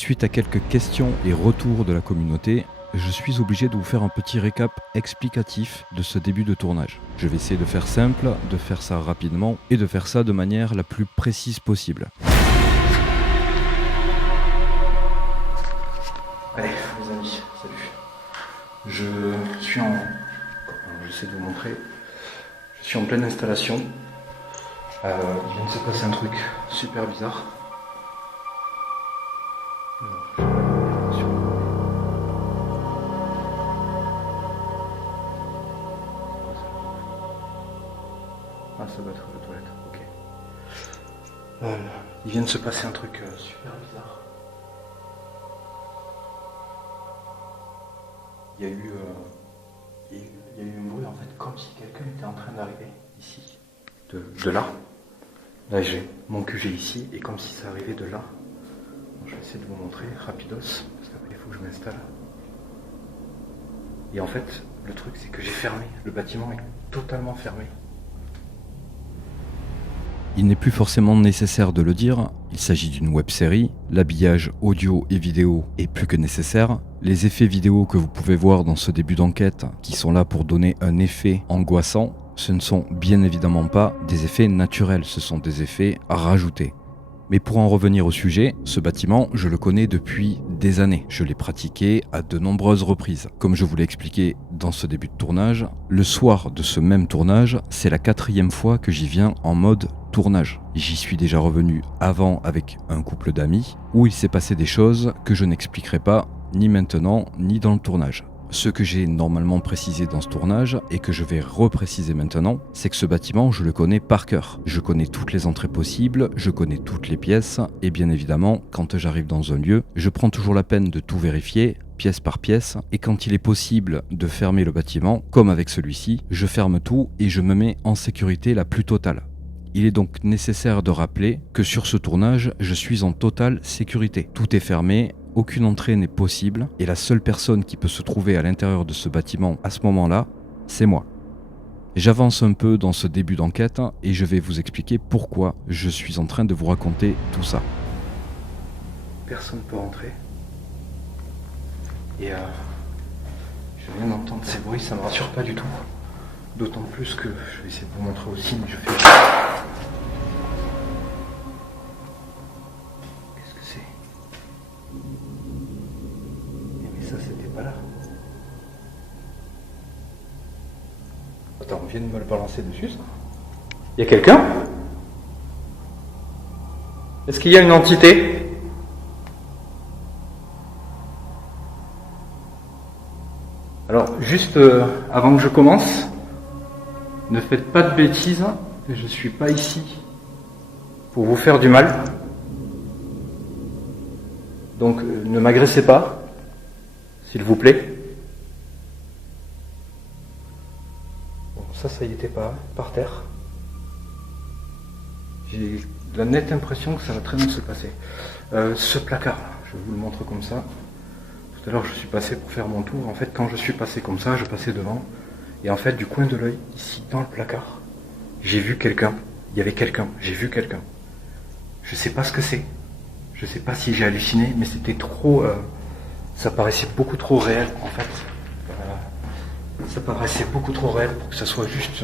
Suite à quelques questions et retours de la communauté, je suis obligé de vous faire un petit récap explicatif de ce début de tournage. Je vais essayer de faire simple, de faire ça rapidement et de faire ça de manière la plus précise possible. Allez les amis, salut. J'essaie de vous montrer. Je suis en pleine installation. Il vient de se passer un truc super bizarre. Ah, ça doit être la toilette, ok. Il vient de se passer un truc super bizarre. Il y a eu un bruit en fait, comme si quelqu'un était en train d'arriver ici, de là. Là j'ai mon QG ici, et comme si ça arrivait de là. Bon, je vais essayer de vous montrer rapidos, parce qu'après il faut que je m'installe. Et en fait, le truc c'est que j'ai fermé, le bâtiment est totalement fermé. Il n'est plus forcément nécessaire de le dire, il s'agit d'une web-série, l'habillage audio et vidéo est plus que nécessaire, les effets vidéo que vous pouvez voir dans ce début d'enquête, qui sont là pour donner un effet angoissant, ce ne sont bien évidemment pas des effets naturels, ce sont des effets rajoutés. Mais pour en revenir au sujet, ce bâtiment, je le connais depuis des années. Je l'ai pratiqué à de nombreuses reprises. Comme je vous l'ai expliqué dans ce début de tournage, le soir de ce même tournage, c'est la 4e fois que j'y viens en mode tournage. J'y suis déjà revenu avant avec un couple d'amis, où il s'est passé des choses que je n'expliquerai pas ni maintenant ni dans le tournage. Ce que j'ai normalement précisé dans ce tournage et que je vais repréciser maintenant, c'est que ce bâtiment, je le connais par cœur. Je connais toutes les entrées possibles, je connais toutes les pièces et bien évidemment, quand j'arrive dans un lieu, je prends toujours la peine de tout vérifier, pièce par pièce, et quand il est possible de fermer le bâtiment, comme avec celui-ci, je ferme tout et je me mets en sécurité la plus totale. Il est donc nécessaire de rappeler que sur ce tournage, je suis en totale sécurité. Tout est fermé, aucune entrée n'est possible et la seule personne qui peut se trouver à l'intérieur de ce bâtiment à ce moment-là, c'est moi. J'avance un peu dans ce début d'enquête et je vais vous expliquer pourquoi je suis en train de vous raconter tout ça. Personne ne peut rentrer. Et je viens d'entendre ces bruits, ça me rassure pas du tout. D'autant plus que je vais essayer de vous montrer aussi, mais je fais... Qu'est-ce que c'est ? Mais ça, c'était pas là. Attends, on vient de me le balancer dessus, ça ? Il y a quelqu'un ? Est-ce qu'il y a une entité ? Alors, juste avant que je commence, ne faites pas de bêtises, je ne suis pas ici pour vous faire du mal. Donc ne m'agressez pas, s'il vous plaît. Bon, ça y était pas, par terre. J'ai la nette impression que ça va très bien se passer. Ce placard, je vous le montre comme ça. Tout à l'heure, je suis passé pour faire mon tour. En fait, quand je suis passé comme ça, je passais devant. Et en fait, du coin de l'œil, ici, dans le placard, j'ai vu quelqu'un. Il y avait quelqu'un. J'ai vu quelqu'un. Je sais pas ce que c'est. Je sais pas si j'ai halluciné, mais c'était trop... ça paraissait beaucoup trop réel, en fait. Ça paraissait beaucoup trop réel pour que ça soit juste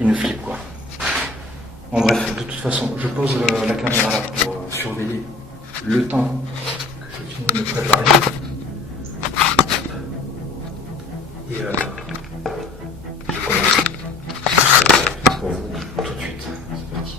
une flip, quoi. Bon, bref, de toute façon, je pose la caméra là pour surveiller le temps que je finis de me préparer. Et je commence pour vous tout de suite. C'est parti.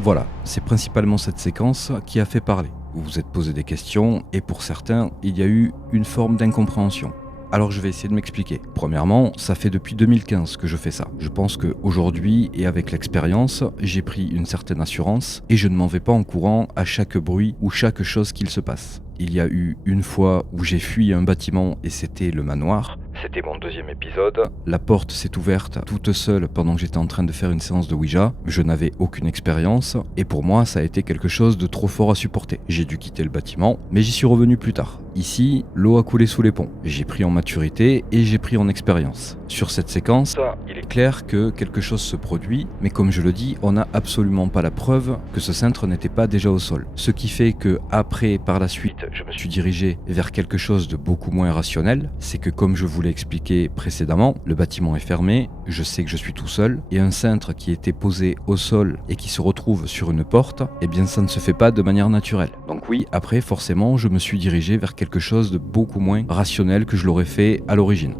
Voilà, c'est principalement cette séquence qui a fait parler. Vous vous êtes posé des questions et pour certains, il y a eu une forme d'incompréhension. Alors je vais essayer de m'expliquer. Premièrement, ça fait depuis 2015 que je fais ça. Je pense qu'aujourd'hui et avec l'expérience, j'ai pris une certaine assurance et je ne m'en vais pas en courant à chaque bruit ou chaque chose qu'il se passe. Il y a eu une fois où j'ai fui un bâtiment et c'était le manoir. C'était mon deuxième épisode. La porte s'est ouverte toute seule pendant que j'étais en train de faire une séance de Ouija. Je n'avais aucune expérience et pour moi ça a été quelque chose de trop fort à supporter. J'ai dû quitter le bâtiment, mais j'y suis revenu plus tard. Ici, l'eau a coulé sous les ponts. J'ai pris en maturité et j'ai pris en expérience. Sur cette séquence, il est clair que quelque chose se produit, mais comme je le dis, on n'a absolument pas la preuve que ce cintre n'était pas déjà au sol. Ce qui fait que après, par la suite, je me suis dirigé vers quelque chose de beaucoup moins rationnel. C'est que comme je vous l'ai expliqué précédemment, le bâtiment est fermé, je sais que je suis tout seul, et un cintre qui était posé au sol et qui se retrouve sur une porte, eh bien ça ne se fait pas de manière naturelle. Donc oui, après forcément, je me suis dirigé vers quelque chose de beaucoup moins rationnel que je l'aurais fait à l'origine.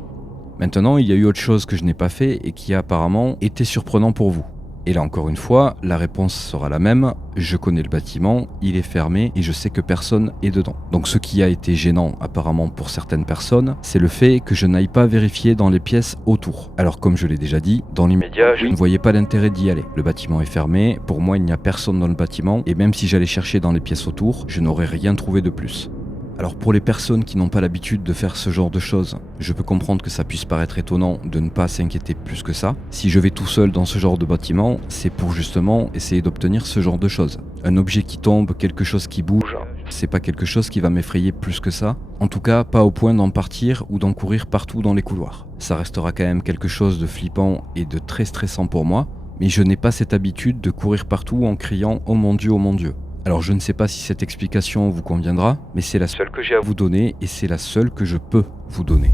Maintenant, il y a eu autre chose que je n'ai pas fait et qui a apparemment été surprenant pour vous. Et là encore une fois, la réponse sera la même, je connais le bâtiment, il est fermé et je sais que personne est dedans. Donc ce qui a été gênant apparemment pour certaines personnes, c'est le fait que je n'aille pas vérifier dans les pièces autour. Alors comme je l'ai déjà dit, dans l'immédiat, je ne voyais pas l'intérêt d'y aller. Le bâtiment est fermé, pour moi il n'y a personne dans le bâtiment et même si j'allais chercher dans les pièces autour, je n'aurais rien trouvé de plus. Alors pour les personnes qui n'ont pas l'habitude de faire ce genre de choses, je peux comprendre que ça puisse paraître étonnant de ne pas s'inquiéter plus que ça. Si je vais tout seul dans ce genre de bâtiment, c'est pour justement essayer d'obtenir ce genre de choses. Un objet qui tombe, quelque chose qui bouge, c'est pas quelque chose qui va m'effrayer plus que ça. En tout cas, pas au point d'en partir ou d'en courir partout dans les couloirs. Ça restera quand même quelque chose de flippant et de très stressant pour moi, mais je n'ai pas cette habitude de courir partout en criant « Oh mon Dieu, oh mon Dieu ». Alors je ne sais pas si cette explication vous conviendra, mais c'est la seule que j'ai à vous donner et c'est la seule que je peux vous donner.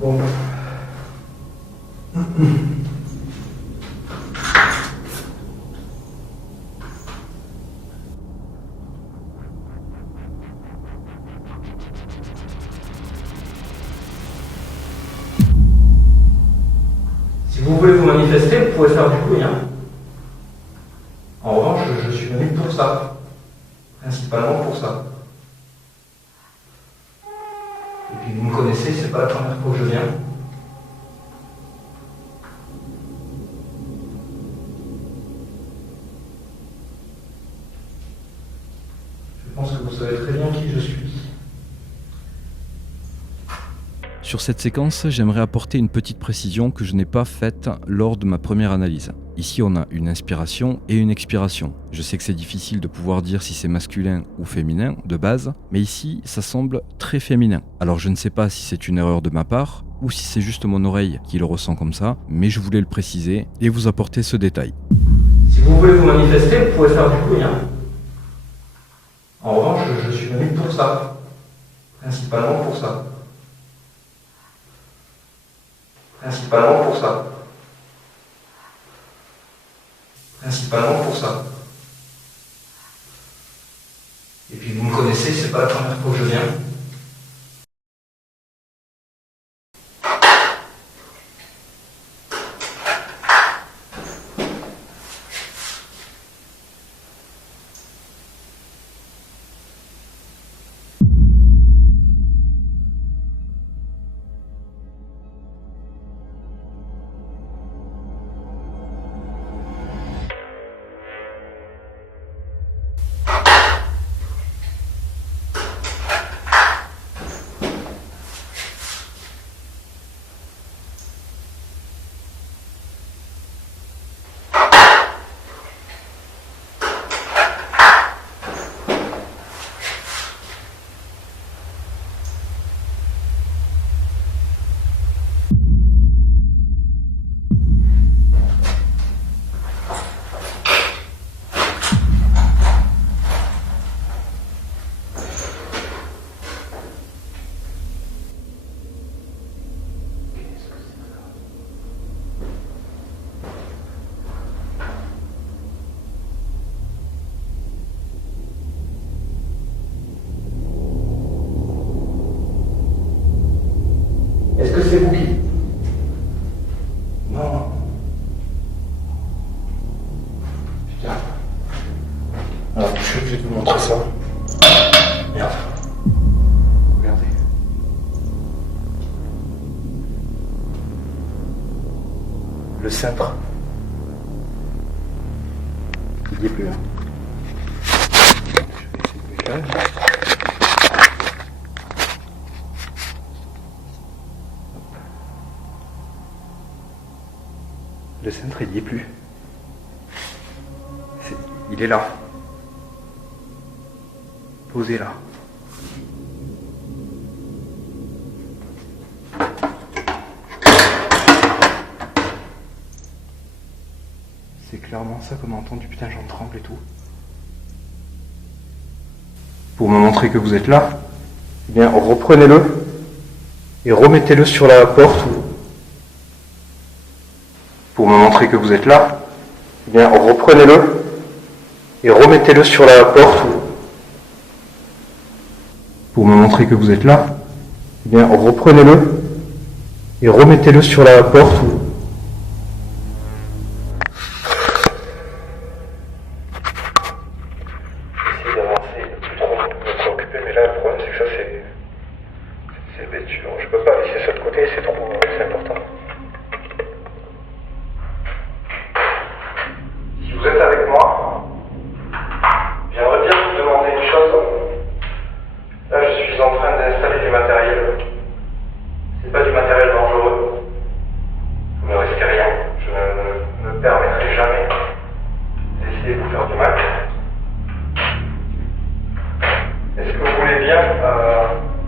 Bon. Si vous voulez vous manifester, vous pouvez faire du bruit, hein. En revanche, je suis venu pour ça. Principalement pour ça. Et puis vous me connaissez, c'est pas la première fois que je viens. Je pense que vous savez très bien qui je suis. Sur cette séquence, j'aimerais apporter une petite précision que je n'ai pas faite lors de ma première analyse. Ici, on a une inspiration et une expiration. Je sais que c'est difficile de pouvoir dire si c'est masculin ou féminin de base, mais ici, ça semble très féminin. Alors je ne sais pas si c'est une erreur de ma part ou si c'est juste mon oreille qui le ressent comme ça, mais je voulais le préciser et vous apporter ce détail. Si vous voulez vous manifester, vous pouvez faire du bruit, hein. En revanche, je suis venu pour ça. Principalement pour ça. Principalement pour ça. Principalement pour ça. Et puis vous me connaissez, c'est pas la première fois que je viens. Est-ce que c'est vous qui... Non. Putain. Alors, je suis obligé de vous montrer ça. Merde. Regardez. Le cintre. Il n'y est plus. Hein. Je vais essayer de le faire. Le cintre, il n'y est plus. Il est là. Posé là. C'est clairement ça qu'on a entendu. Putain, j'en tremble et tout. Pour me montrer que vous êtes là, eh bien, reprenez-le et remettez-le sur la porte. Pour me montrer que vous êtes là, eh bien, reprenez-le et remettez-le sur la porte. Pour me montrer que vous êtes là, eh bien, reprenez-le et remettez-le sur la porte. J'essaie d'avancer, de plus trop me préoccuper, mais là, le problème, c'est que ça, c'est bête. Je peux pas laisser ça de côté, c'est important. Si vous êtes avec moi, j'aimerais bien vous demander une chose. Là, je suis en train d'installer du matériel. C'est pas du matériel dangereux. Vous ne risquez rien. Je ne me permettrai jamais d'essayer de vous faire du mal. Est-ce que vous voulez bien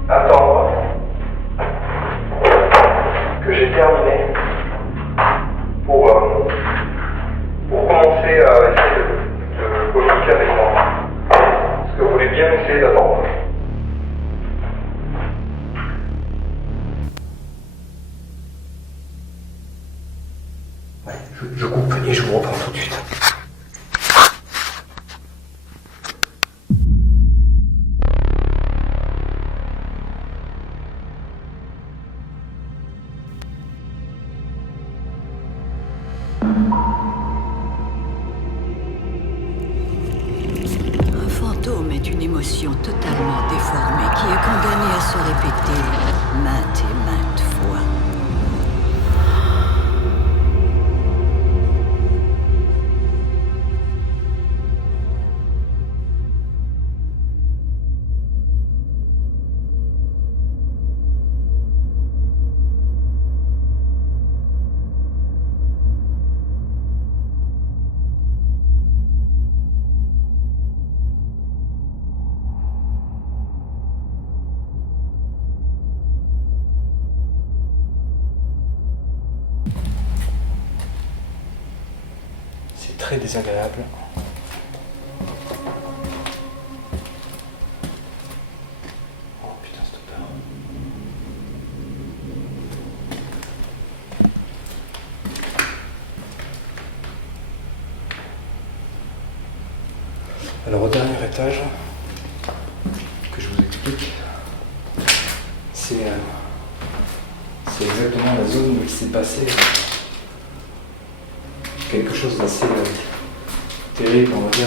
attendre que j'ai terminé pour commencer à essayer de communiquer avec moi? Est-ce que vous voulez bien essayer d'attendre? Ouais, je coupe et je vous reprends tout de suite. Un fantôme est une émotion totalement déformée qui est condamnée à se répéter maintes et maintes fois. C'est très désagréable. Oh putain, c'est peur. Alors au dernier étage, que je vous explique, c'est exactement la zone où il s'est passé quelque chose d'assez terrible, on va dire,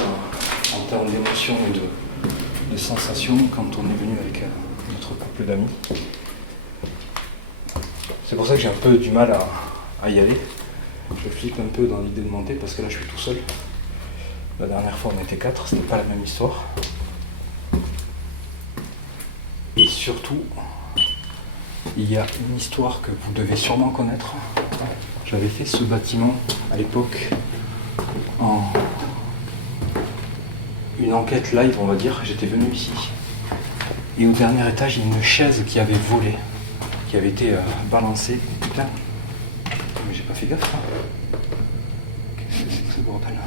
en termes d'émotions et de sensations quand on est venu avec notre couple d'amis. C'est pour ça que j'ai un peu du mal à y aller. Je flippe un peu dans l'idée de monter parce que là je suis tout seul. La dernière fois on était 4, c'était pas la même histoire. Et surtout, il y a une histoire que vous devez sûrement connaître. J'avais fait ce bâtiment à l'époque en une enquête live, on va dire. J'étais venu ici. Et au dernier étage, il y a une chaise qui avait volé, qui avait été balancée. Putain, mais j'ai pas fait gaffe. Hein. Qu'est-ce que c'est que ce bordel?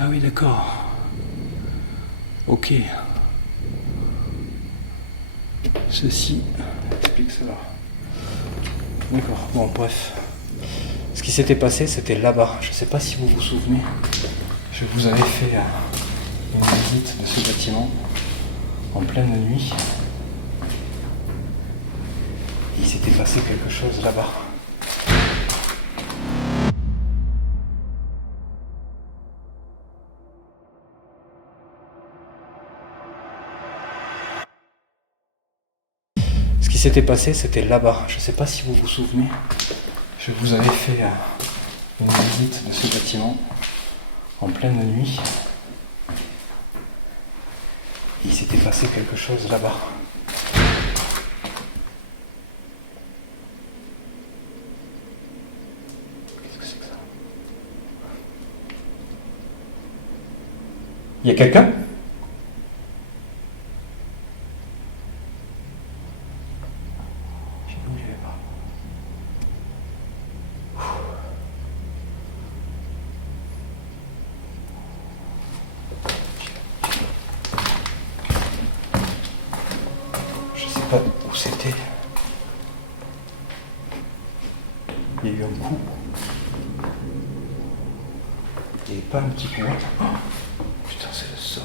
Ah oui, d'accord. Ok. Ceci explique cela. D'accord, bon bref. Ce qui s'était passé, c'était là-bas. Je ne sais pas si vous vous souvenez. Je vous avais fait une visite de ce bâtiment en pleine nuit. Il s'était passé quelque chose là-bas. Ce qui s'était passé, c'était là-bas. Je ne sais pas si vous vous souvenez. Je vous avais fait une visite de ce bâtiment en pleine nuit. Il s'était passé quelque chose là-bas. Il y a quelqu'un? J'ai bougé pas. Je sais pas où c'était. Il y a eu un coup. Et pas un petit coup. Oh, putain, c'est le sol.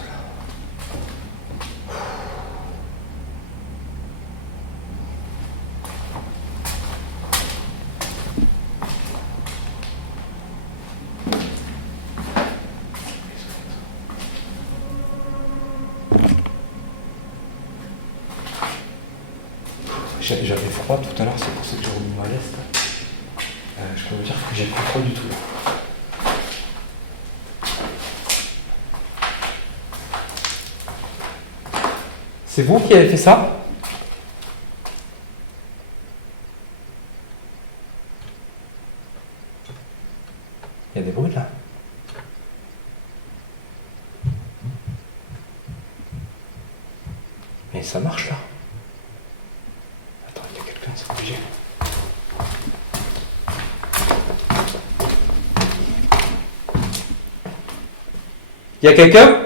J'avais froid tout à l'heure, c'est pour ça que j'ai remis ma veste. Je peux vous dire que j'ai pas froid du tout. C'est vous qui avez fait ça? Il y a des bruits là. Mais ça marche là. Attends, il y a quelqu'un, c'est obligé. Il y a quelqu'un?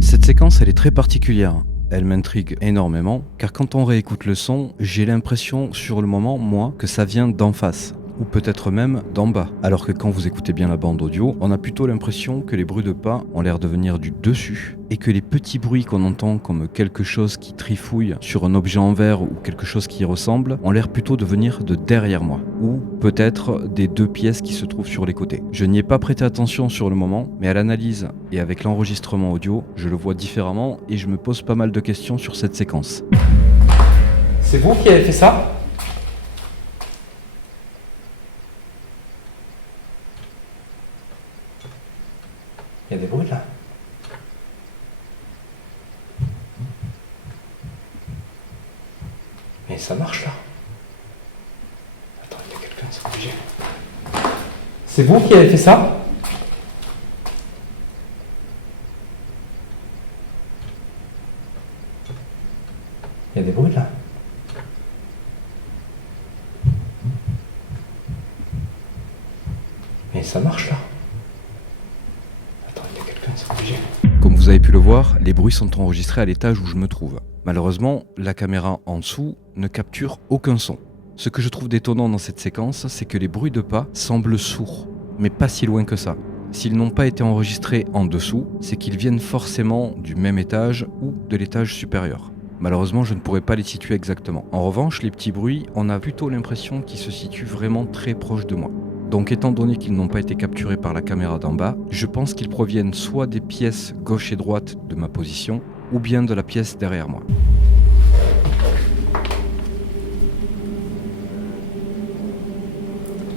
Cette séquence, elle est très particulière. Elle m'intrigue énormément, car quand on réécoute le son, j'ai l'impression sur le moment, moi, que ça vient d'en face, ou peut-être même d'en bas. Alors que quand vous écoutez bien la bande audio, on a plutôt l'impression que les bruits de pas ont l'air de venir du dessus, et que les petits bruits qu'on entend comme quelque chose qui trifouille sur un objet en verre ou quelque chose qui y ressemble, ont l'air plutôt de venir de derrière moi, ou peut-être des deux pièces qui se trouvent sur les côtés. Je n'y ai pas prêté attention sur le moment, mais à l'analyse et avec l'enregistrement audio, je le vois différemment et je me pose pas mal de questions sur cette séquence. C'est vous qui avez fait ça? Il y a des bruits là. Mais ça marche là. Attends, il y a quelqu'un, c'est obligé. C'est vous qui avez fait ça? Il y a des bruits là. Mais ça marche là. Attends, il y a quelqu'un, c'est obligé. Comme vous avez pu le voir, les bruits sont enregistrés à l'étage où je me trouve. Malheureusement, la caméra en dessous ne capture aucun son. Ce que je trouve détonnant dans cette séquence, c'est que les bruits de pas semblent sourds, mais pas si loin que ça. S'ils n'ont pas été enregistrés en dessous, c'est qu'ils viennent forcément du même étage ou de l'étage supérieur. Malheureusement, je ne pourrais pas les situer exactement. En revanche, les petits bruits, on a plutôt l'impression qu'ils se situent vraiment très proches de moi. Donc étant donné qu'ils n'ont pas été capturés par la caméra d'en bas, je pense qu'ils proviennent soit des pièces gauche et droite de ma position, ou bien de la pièce derrière moi.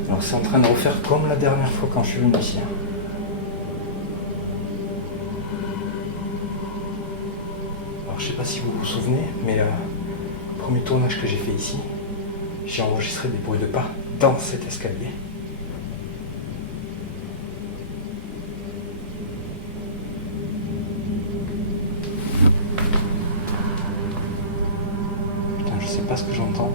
Alors c'est en train de refaire comme la dernière fois quand je suis venu ici. Alors je sais pas si vous vous souvenez, mais le premier tournage que j'ai fait ici, j'ai enregistré des bruits de pas dans cet escalier. Putain, je sais pas ce que j'entends.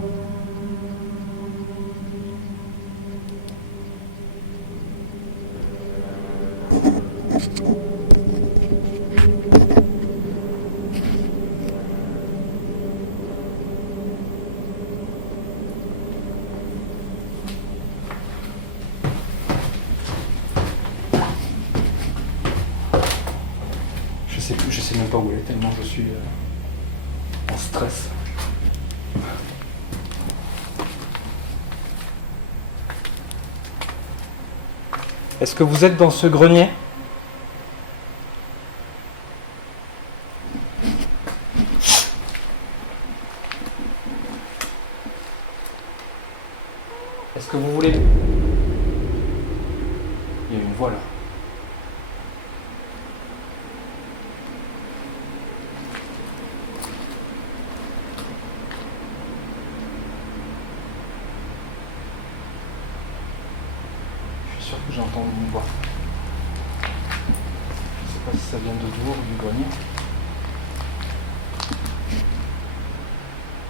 Je sais même pas où elle est tellement je suis en stress. Est-ce que vous êtes dans ce grenier? Est-ce que vous voulez... Il y a une voix là. Je suis sûr que j'entends une voix. sais pas si ça vient de dehors ou du grenier.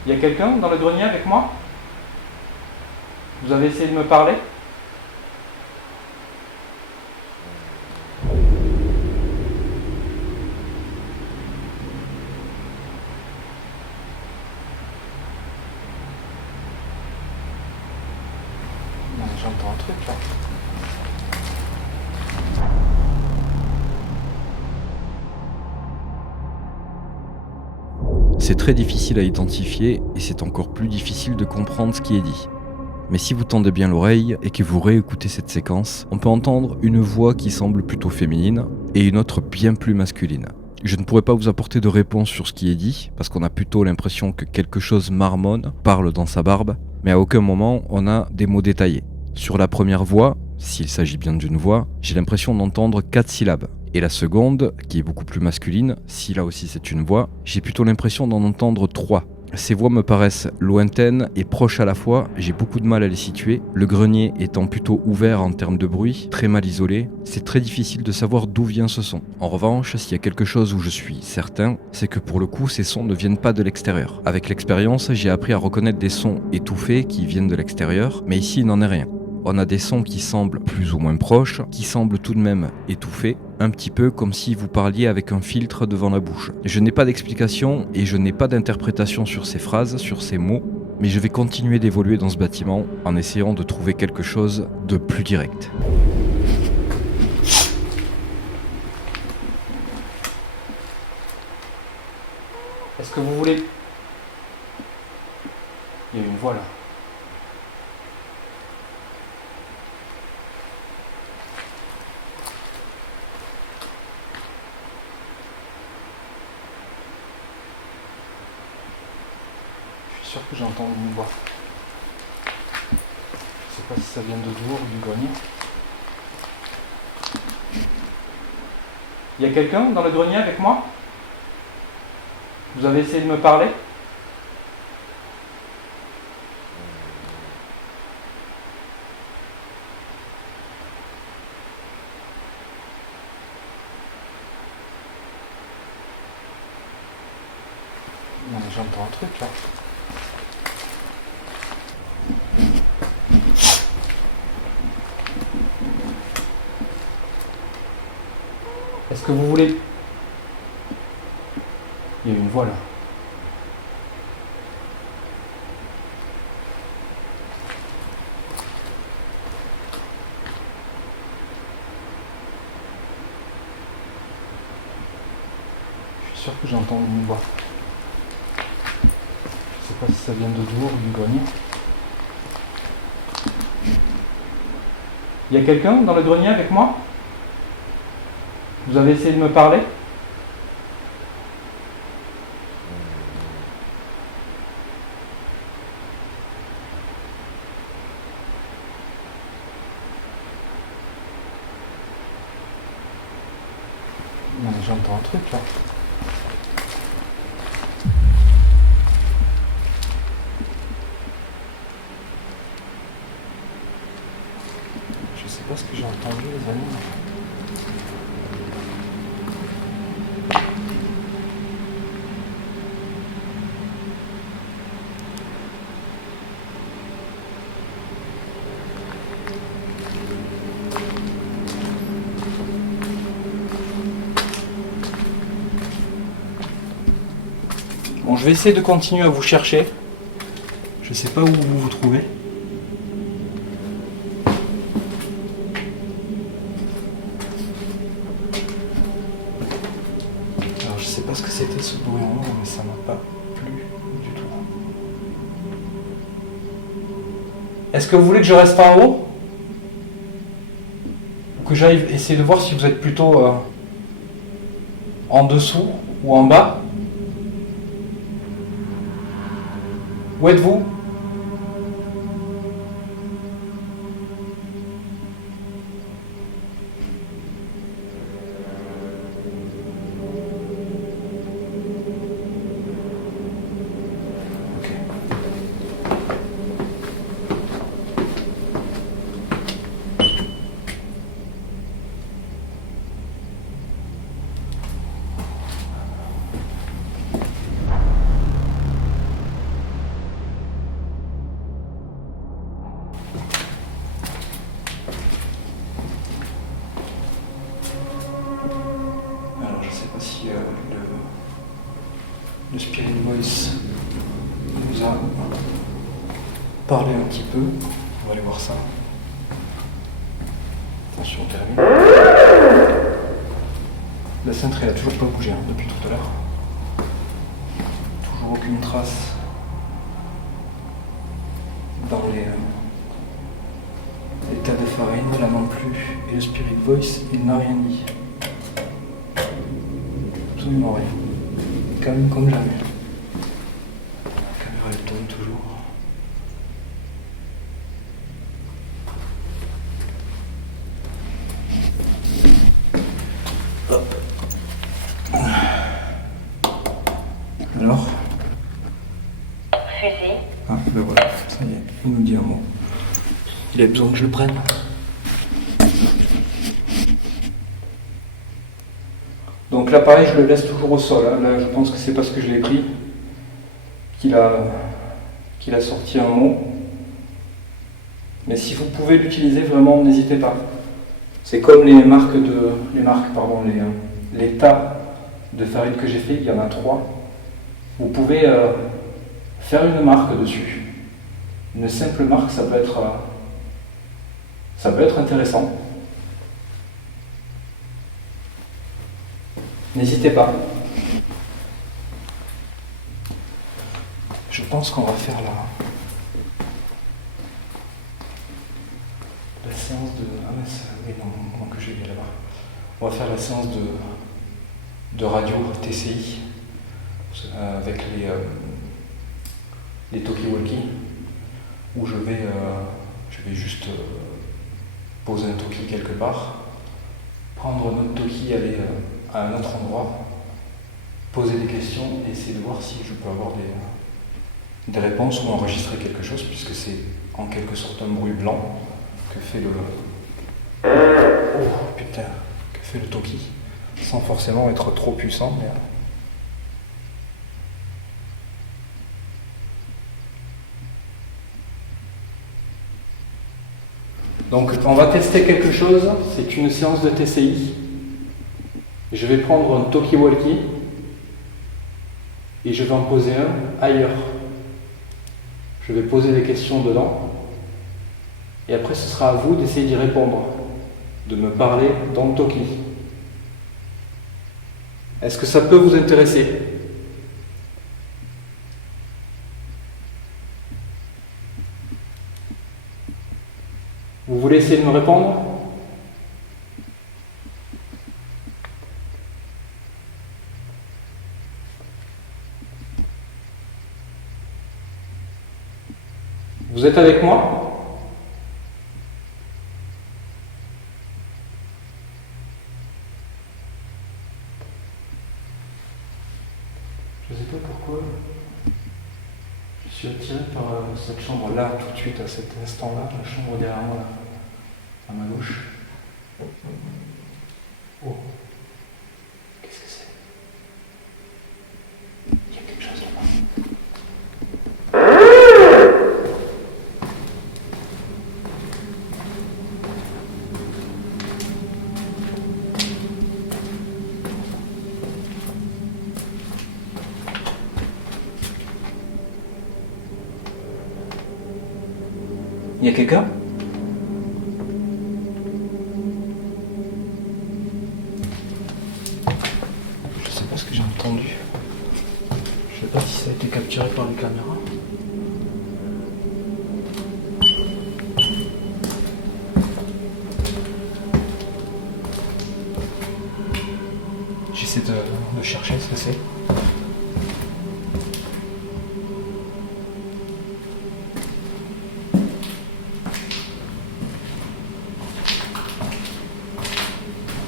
Il y a quelqu'un dans le grenier avec moi? Vous avez essayé de me parler? Non, mais j'entends un truc là. C'est très difficile à identifier et c'est encore plus difficile de comprendre ce qui est dit. Mais si vous tendez bien l'oreille et que vous réécoutez cette séquence, on peut entendre une voix qui semble plutôt féminine et une autre bien plus masculine. Je ne pourrais pas vous apporter de réponse sur ce qui est dit, parce qu'on a plutôt l'impression que quelque chose marmonne, parle dans sa barbe, mais à aucun moment on a des mots détaillés. Sur la première voix, s'il s'agit bien d'une voix, j'ai l'impression d'entendre 4 syllabes. Et la seconde, qui est beaucoup plus masculine, si là aussi c'est une voix, j'ai plutôt l'impression d'en entendre 3. Ces voix me paraissent lointaines et proches à la fois, j'ai beaucoup de mal à les situer. Le grenier étant plutôt ouvert en termes de bruit, très mal isolé, c'est très difficile de savoir d'où vient ce son. En revanche, s'il y a quelque chose où je suis certain, c'est que pour le coup, ces sons ne viennent pas de l'extérieur. Avec l'expérience, j'ai appris à reconnaître des sons étouffés qui viennent de l'extérieur, mais ici il n'en est rien. On a des sons qui semblent plus ou moins proches, qui semblent tout de même étouffés, un petit peu comme si vous parliez avec un filtre devant la bouche. Je n'ai pas d'explication et je n'ai pas d'interprétation sur ces phrases, sur ces mots, mais je vais continuer d'évoluer dans ce bâtiment en essayant de trouver quelque chose de plus direct. Est-ce que vous voulez... Il y a une voix là. Je suis sûr que j'entends une voix. Je sais pas si ça vient de dehors ou du grenier. Il y a quelqu'un dans le grenier avec moi? Vous avez essayé de me parler? Non, mais j'entends un truc là. Est-ce que vous voulez... Il y a une voix là. Je suis sûr que j'entends une voix. Je sais pas si ça vient de dehors ou du grenier. Il y a quelqu'un dans le grenier avec moi? Vous avez essayé de me parler? Non, mais j'entends un truc là. Je sais pas ce que j'ai entendu, les amis. Bon, je vais essayer de continuer à vous chercher. Je sais pas où vous vous trouvez. Alors, je sais pas ce que c'était ce bruit en haut, mais ça m'a pas plu du tout. Est-ce que vous voulez que je reste en haut? Ou que j'aille essayer de voir si vous êtes plutôt en dessous ou en bas? Où êtes-vous? Ok. le Spirit Voice nous a parlé un petit peu. On va aller voir ça. Attention, on termine. La cintre, elle a toujours pas bougé depuis tout à l'heure. Toujours aucune trace dans les tas de farine, là non plus. Et le Spirit Voice, il n'a rien dit. Absolument rien. Calme comme jamais. La caméra elle tourne toujours. Hop. Alors Fusil. Ah ben voilà, ça y est, il nous dit un mot. Il a besoin que je le prenne. Donc là pareil, je le laisse toujours au sol. Hein. Là je pense que c'est parce que je l'ai pris qu'il a sorti un mot. Mais si vous pouvez l'utiliser, vraiment n'hésitez pas. C'est comme les tas de farine que j'ai fait, il y en a 3. Vous pouvez faire une marque dessus. Une simple marque, ça peut être intéressant. N'hésitez pas. Je pense qu'on va faire la séance de... Ah mais oui, non, que j'ai vu là-bas. On va faire la séance de radio TCI avec les talkie-walkie où je vais juste poser un talkie quelque part, prendre notre talkie, aller à un autre endroit, poser des questions et essayer de voir si je peux avoir des réponses ou enregistrer quelque chose, puisque c'est en quelque sorte un bruit blanc que fait le talkie, sans forcément être trop puissant. Mais donc on va tester quelque chose, c'est une séance de TCI. Je vais prendre un talkie-walkie et je vais en poser un ailleurs. Je vais poser des questions dedans et après ce sera à vous d'essayer d'y répondre, de me parler dans le talkie. Est-ce que ça peut vous intéresser ? Vous voulez essayer de me répondre ? Vous êtes avec moi ? Je ne sais pas pourquoi je suis attiré par cette chambre-là, tout de suite, à cet instant-là, la chambre derrière moi, là, à ma gauche. Oh, qu'est-ce que c'est ? Il y a quelque chose là-bas. Il y a quelqu'un ? Je sais pas ce que j'ai entendu. Je sais pas si ça a été capturé par les caméras. J'essaie de chercher ce que c'est.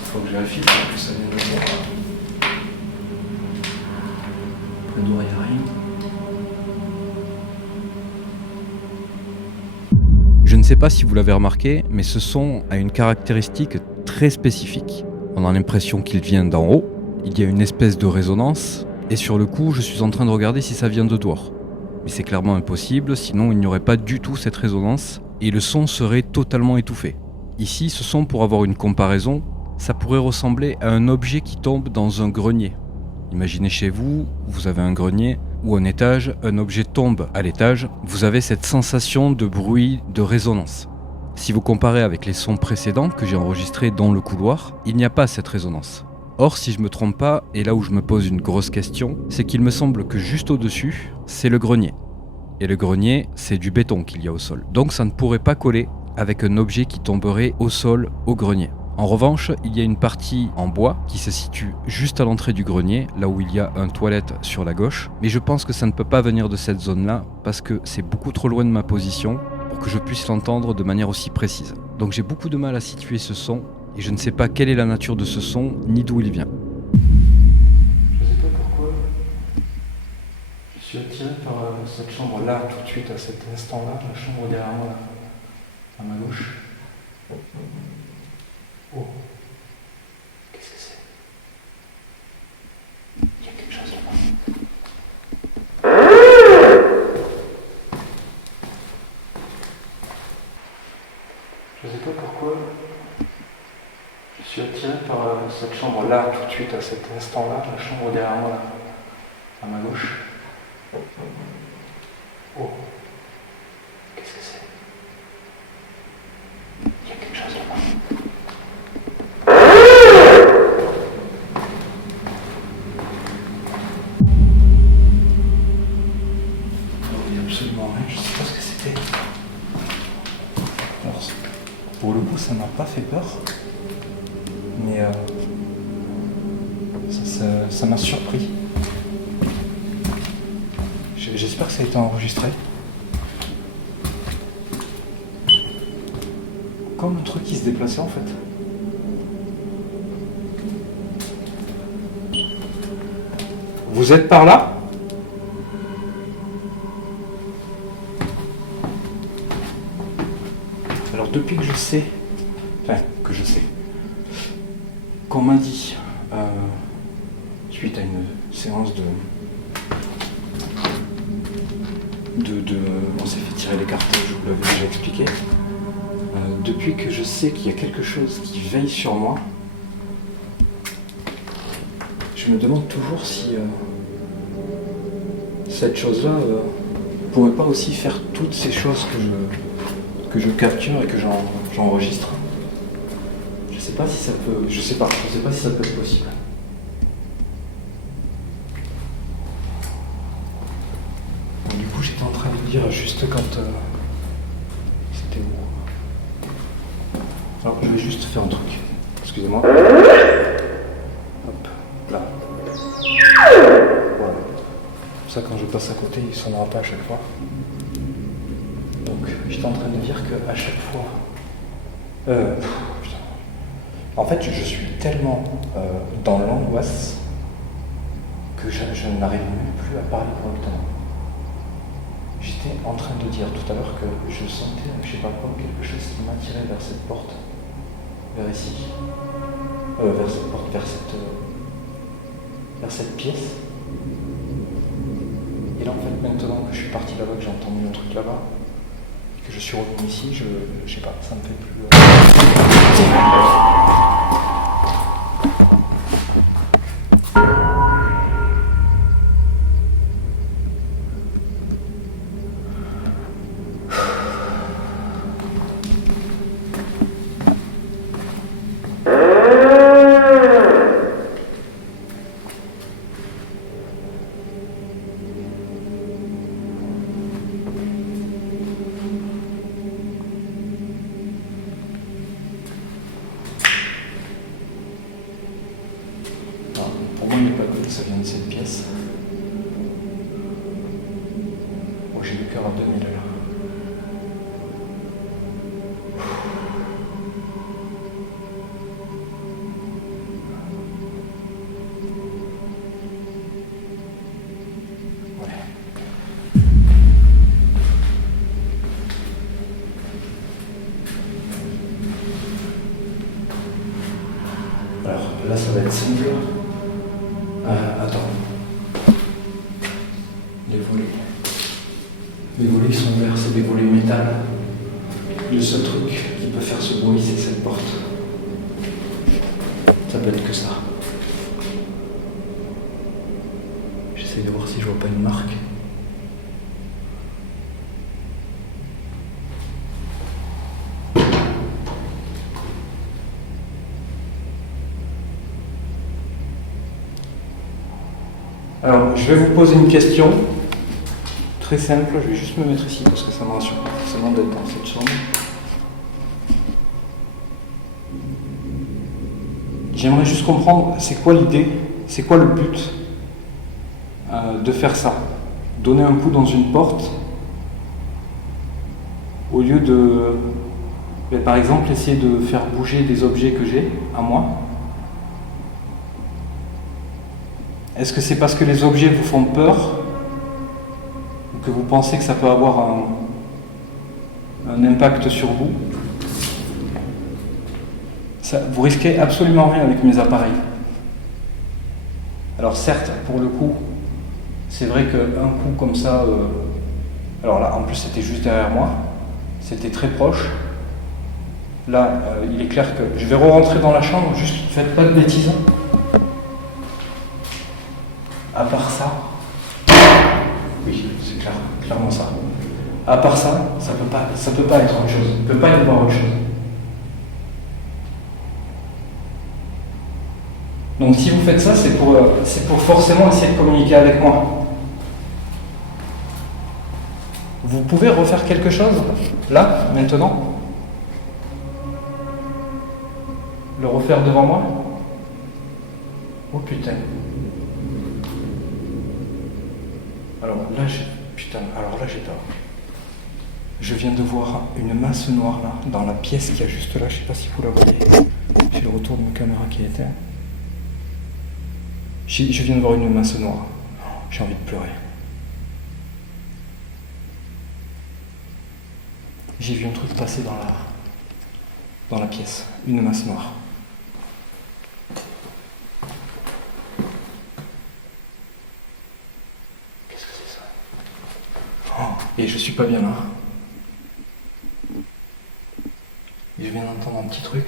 Faut que je vérifie parce que ça vient de moi. Le doigt, il n'y a rien. Je ne sais pas si vous l'avez remarqué, mais ce son a une caractéristique très spécifique. On a l'impression qu'il vient d'en haut, il y a une espèce de résonance, et sur le coup, je suis en train de regarder si ça vient de dehors. Mais c'est clairement impossible, sinon il n'y aurait pas du tout cette résonance, et le son serait totalement étouffé. Ici, ce son, pour avoir une comparaison, ça pourrait ressembler à un objet qui tombe dans un grenier. Imaginez chez vous, vous avez un grenier ou un étage, un objet tombe à l'étage, vous avez cette sensation de bruit, de résonance. Si vous comparez avec les sons précédents que j'ai enregistrés dans le couloir, il n'y a pas cette résonance. Or, si je me trompe pas, et là où je me pose une grosse question, c'est qu'il me semble que juste au-dessus, c'est le grenier. Et le grenier, c'est du béton qu'il y a au sol. Donc ça ne pourrait pas coller avec un objet qui tomberait au sol, au grenier. En revanche, il y a une partie en bois qui se situe juste à l'entrée du grenier, là où il y a un toilette sur la gauche. Mais je pense que ça ne peut pas venir de cette zone-là, parce que c'est beaucoup trop loin de ma position pour que je puisse l'entendre de manière aussi précise. Donc j'ai beaucoup de mal à situer ce son, et je ne sais pas quelle est la nature de ce son, ni d'où il vient. Je ne sais pas pourquoi je suis attiré par cette chambre-là, tout de suite, à cet instant-là, la chambre derrière moi, là, à ma gauche. Oh, qu'est-ce que c'est? Il y a quelque chose là-bas. Je ne sais pas pourquoi je suis attiré par cette chambre-là, tout de suite, à cet instant-là, la chambre derrière moi, là, à ma gauche. Oh, qu'est-ce que c'est? Il y a quelque chose là-bas. Absolument rien, je sais pas ce que c'était. Alors, pour le coup, ça m'a pas fait peur, mais ça m'a surpris. J'espère que ça a été enregistré. Comme un truc qui se déplaçait en fait. Vous êtes par là ? Alors depuis que je sais, qu'on m'a dit, suite à une séance on s'est fait tirer les cartels, je vous l'avais déjà expliqué, depuis que je sais qu'il y a quelque chose qui veille sur moi, je me demande toujours si cette chose-là ne pourrait pas aussi faire toutes ces choses que je capture et que j'enregistre. Je sais pas si ça peut être possible. Donc, du coup, j'étais en train de dire juste quand c'était où. Alors, je vais juste faire un truc. Excusez-moi. Hop, là. Voilà. Ça, quand je passe à côté, il ne sonnera pas à chaque fois. Donc, j'étais en train de dire qu'à chaque fois... En fait, je suis tellement dans l'angoisse que je n'arrive même plus à parler correctement. J'étais en train de dire tout à l'heure que je sentais, je sais pas quoi, quelque chose qui m'attirait vers cette porte, vers ici, vers cette porte, vers cette pièce. Et là, en fait, maintenant que je suis parti là-bas, que j'ai entendu un truc là-bas, et que je suis revenu ici, je sais pas, ça me fait plus... Pour moi, il n'est pas que ça vient de cette pièce. Moi, j'ai le cœur à 2000 là. Alors là, ça va être simple. Attends. Les volets. Les volets sont ouverts, c'est des volets métal. Le seul truc qui peut faire ce bruit, c'est cette porte. Ça peut être que ça. J'essaie de voir si je vois pas une marque. Alors, je vais vous poser une question très simple. Je vais juste me mettre ici parce que ça me rassure pas forcément d'être dans cette chambre. J'aimerais juste comprendre, c'est quoi l'idée, c'est quoi le but de faire ça? Donner un coup dans une porte au lieu de, par exemple, essayer de faire bouger des objets que j'ai à moi. Est-ce que c'est parce que les objets vous font peur ou que vous pensez que ça peut avoir un impact sur vous? Vous risquez absolument rien avec mes appareils. Alors certes, pour le coup, c'est vrai qu'un coup comme ça, alors là en plus c'était juste derrière moi, c'était très proche. Là, il est clair que je vais re-rentrer dans la chambre, juste faites pas de bêtises. À part ça, oui, c'est clairement ça. À part ça, ça peut pas être autre chose. Il peut pas y avoir autre chose. Donc si vous faites ça, c'est pour forcément essayer de communiquer avec moi. Vous pouvez refaire quelque chose, là, maintenant? Le refaire devant moi? Oh putain. Alors là, j'ai peur. Je viens de voir une masse noire là, dans la pièce qui a juste là, je sais pas si vous la voyez. J'ai le retour de ma caméra qui est éteint. Je viens de voir une masse noire. J'ai envie de pleurer. J'ai vu un truc passer dans la pièce. Une masse noire. Qu'est-ce que c'est ça? Oh, et je suis pas bien là. Et je viens d'entendre un petit truc.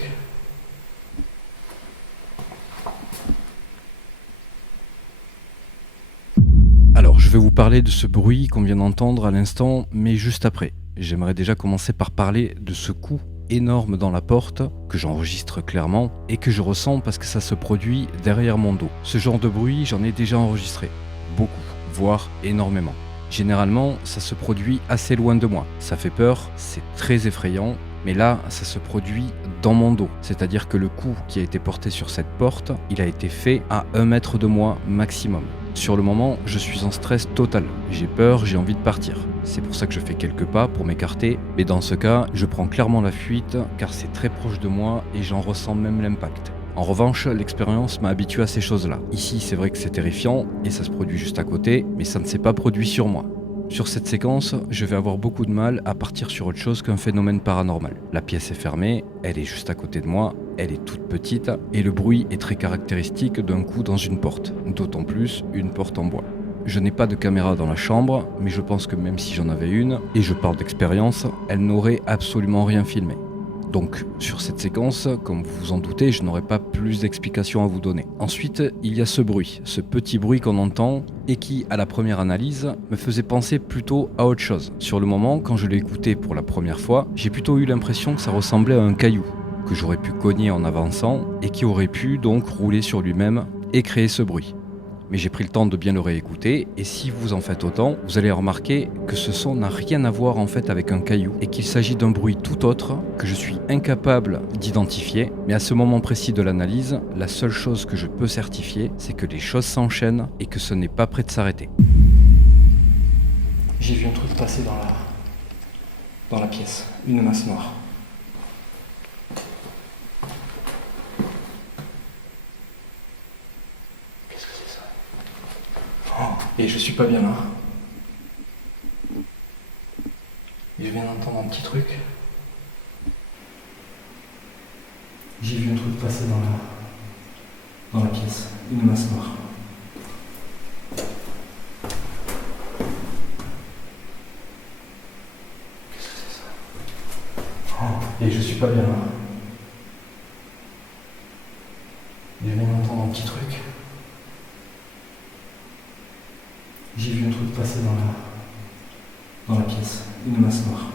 Alors, je vais vous parler de ce bruit qu'on vient d'entendre à l'instant, mais juste après. J'aimerais déjà commencer par parler de ce coup énorme dans la porte, que j'enregistre clairement, et que je ressens parce que ça se produit derrière mon dos. Ce genre de bruit, j'en ai déjà enregistré. Beaucoup, voire énormément. Généralement, ça se produit assez loin de moi. Ça fait peur, c'est très effrayant, mais là, ça se produit dans mon dos. C'est-à-dire que le coup qui a été porté sur cette porte, il a été fait à 1 mètre de moi maximum. Sur le moment, je suis en stress total. J'ai peur, j'ai envie de partir. C'est pour ça que je fais quelques pas pour m'écarter, mais dans ce cas, je prends clairement la fuite car c'est très proche de moi et j'en ressens même l'impact. En revanche, l'expérience m'a habitué à ces choses-là. Ici, c'est vrai que c'est terrifiant et ça se produit juste à côté, mais ça ne s'est pas produit sur moi. Sur cette séquence, je vais avoir beaucoup de mal à partir sur autre chose qu'un phénomène paranormal. La pièce est fermée, elle est juste à côté de moi, elle est toute petite et le bruit est très caractéristique d'un coup dans une porte, d'autant plus une porte en bois. Je n'ai pas de caméra dans la chambre, mais je pense que même si j'en avais une, et je parle d'expérience, elle n'aurait absolument rien filmé. Donc sur cette séquence, comme vous vous en doutez, je n'aurai pas plus d'explications à vous donner. Ensuite, il y a ce bruit, ce petit bruit qu'on entend et qui, à la première analyse, me faisait penser plutôt à autre chose. Sur le moment, quand je l'ai écouté pour la première fois, j'ai plutôt eu l'impression que ça ressemblait à un caillou que j'aurais pu cogner en avançant et qui aurait pu donc rouler sur lui-même et créer ce bruit. Mais j'ai pris le temps de bien le réécouter et si vous en faites autant, vous allez remarquer que ce son n'a rien à voir en fait avec un caillou et qu'il s'agit d'un bruit tout autre que je suis incapable d'identifier. Mais à ce moment précis de l'analyse, la seule chose que je peux certifier, c'est que les choses s'enchaînent et que ce n'est pas prêt de s'arrêter. J'ai vu un truc passer dans la pièce, une masse noire. Et je suis pas bien là. Et je viens d'entendre un petit truc. J'ai vu un truc passer dans la pièce, une masse noire. Qu'est-ce que c'est ça? Et je suis pas bien là. Et je viens d'entendre un petit truc. passer dans la pièce, une masse noire.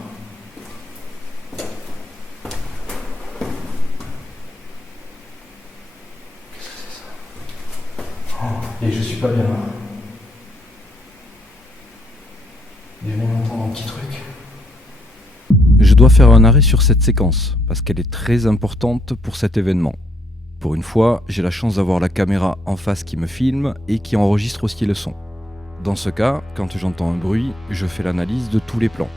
Qu'est-ce que c'est ça? Oh, et je suis pas bien là. Je viens d'entendre un petit truc. Je dois faire un arrêt sur cette séquence, parce qu'elle est très importante pour cet événement. Pour une fois, j'ai la chance d'avoir la caméra en face qui me filme et qui enregistre aussi le son. Dans ce cas, quand j'entends un bruit, je fais l'analyse de tous les plans.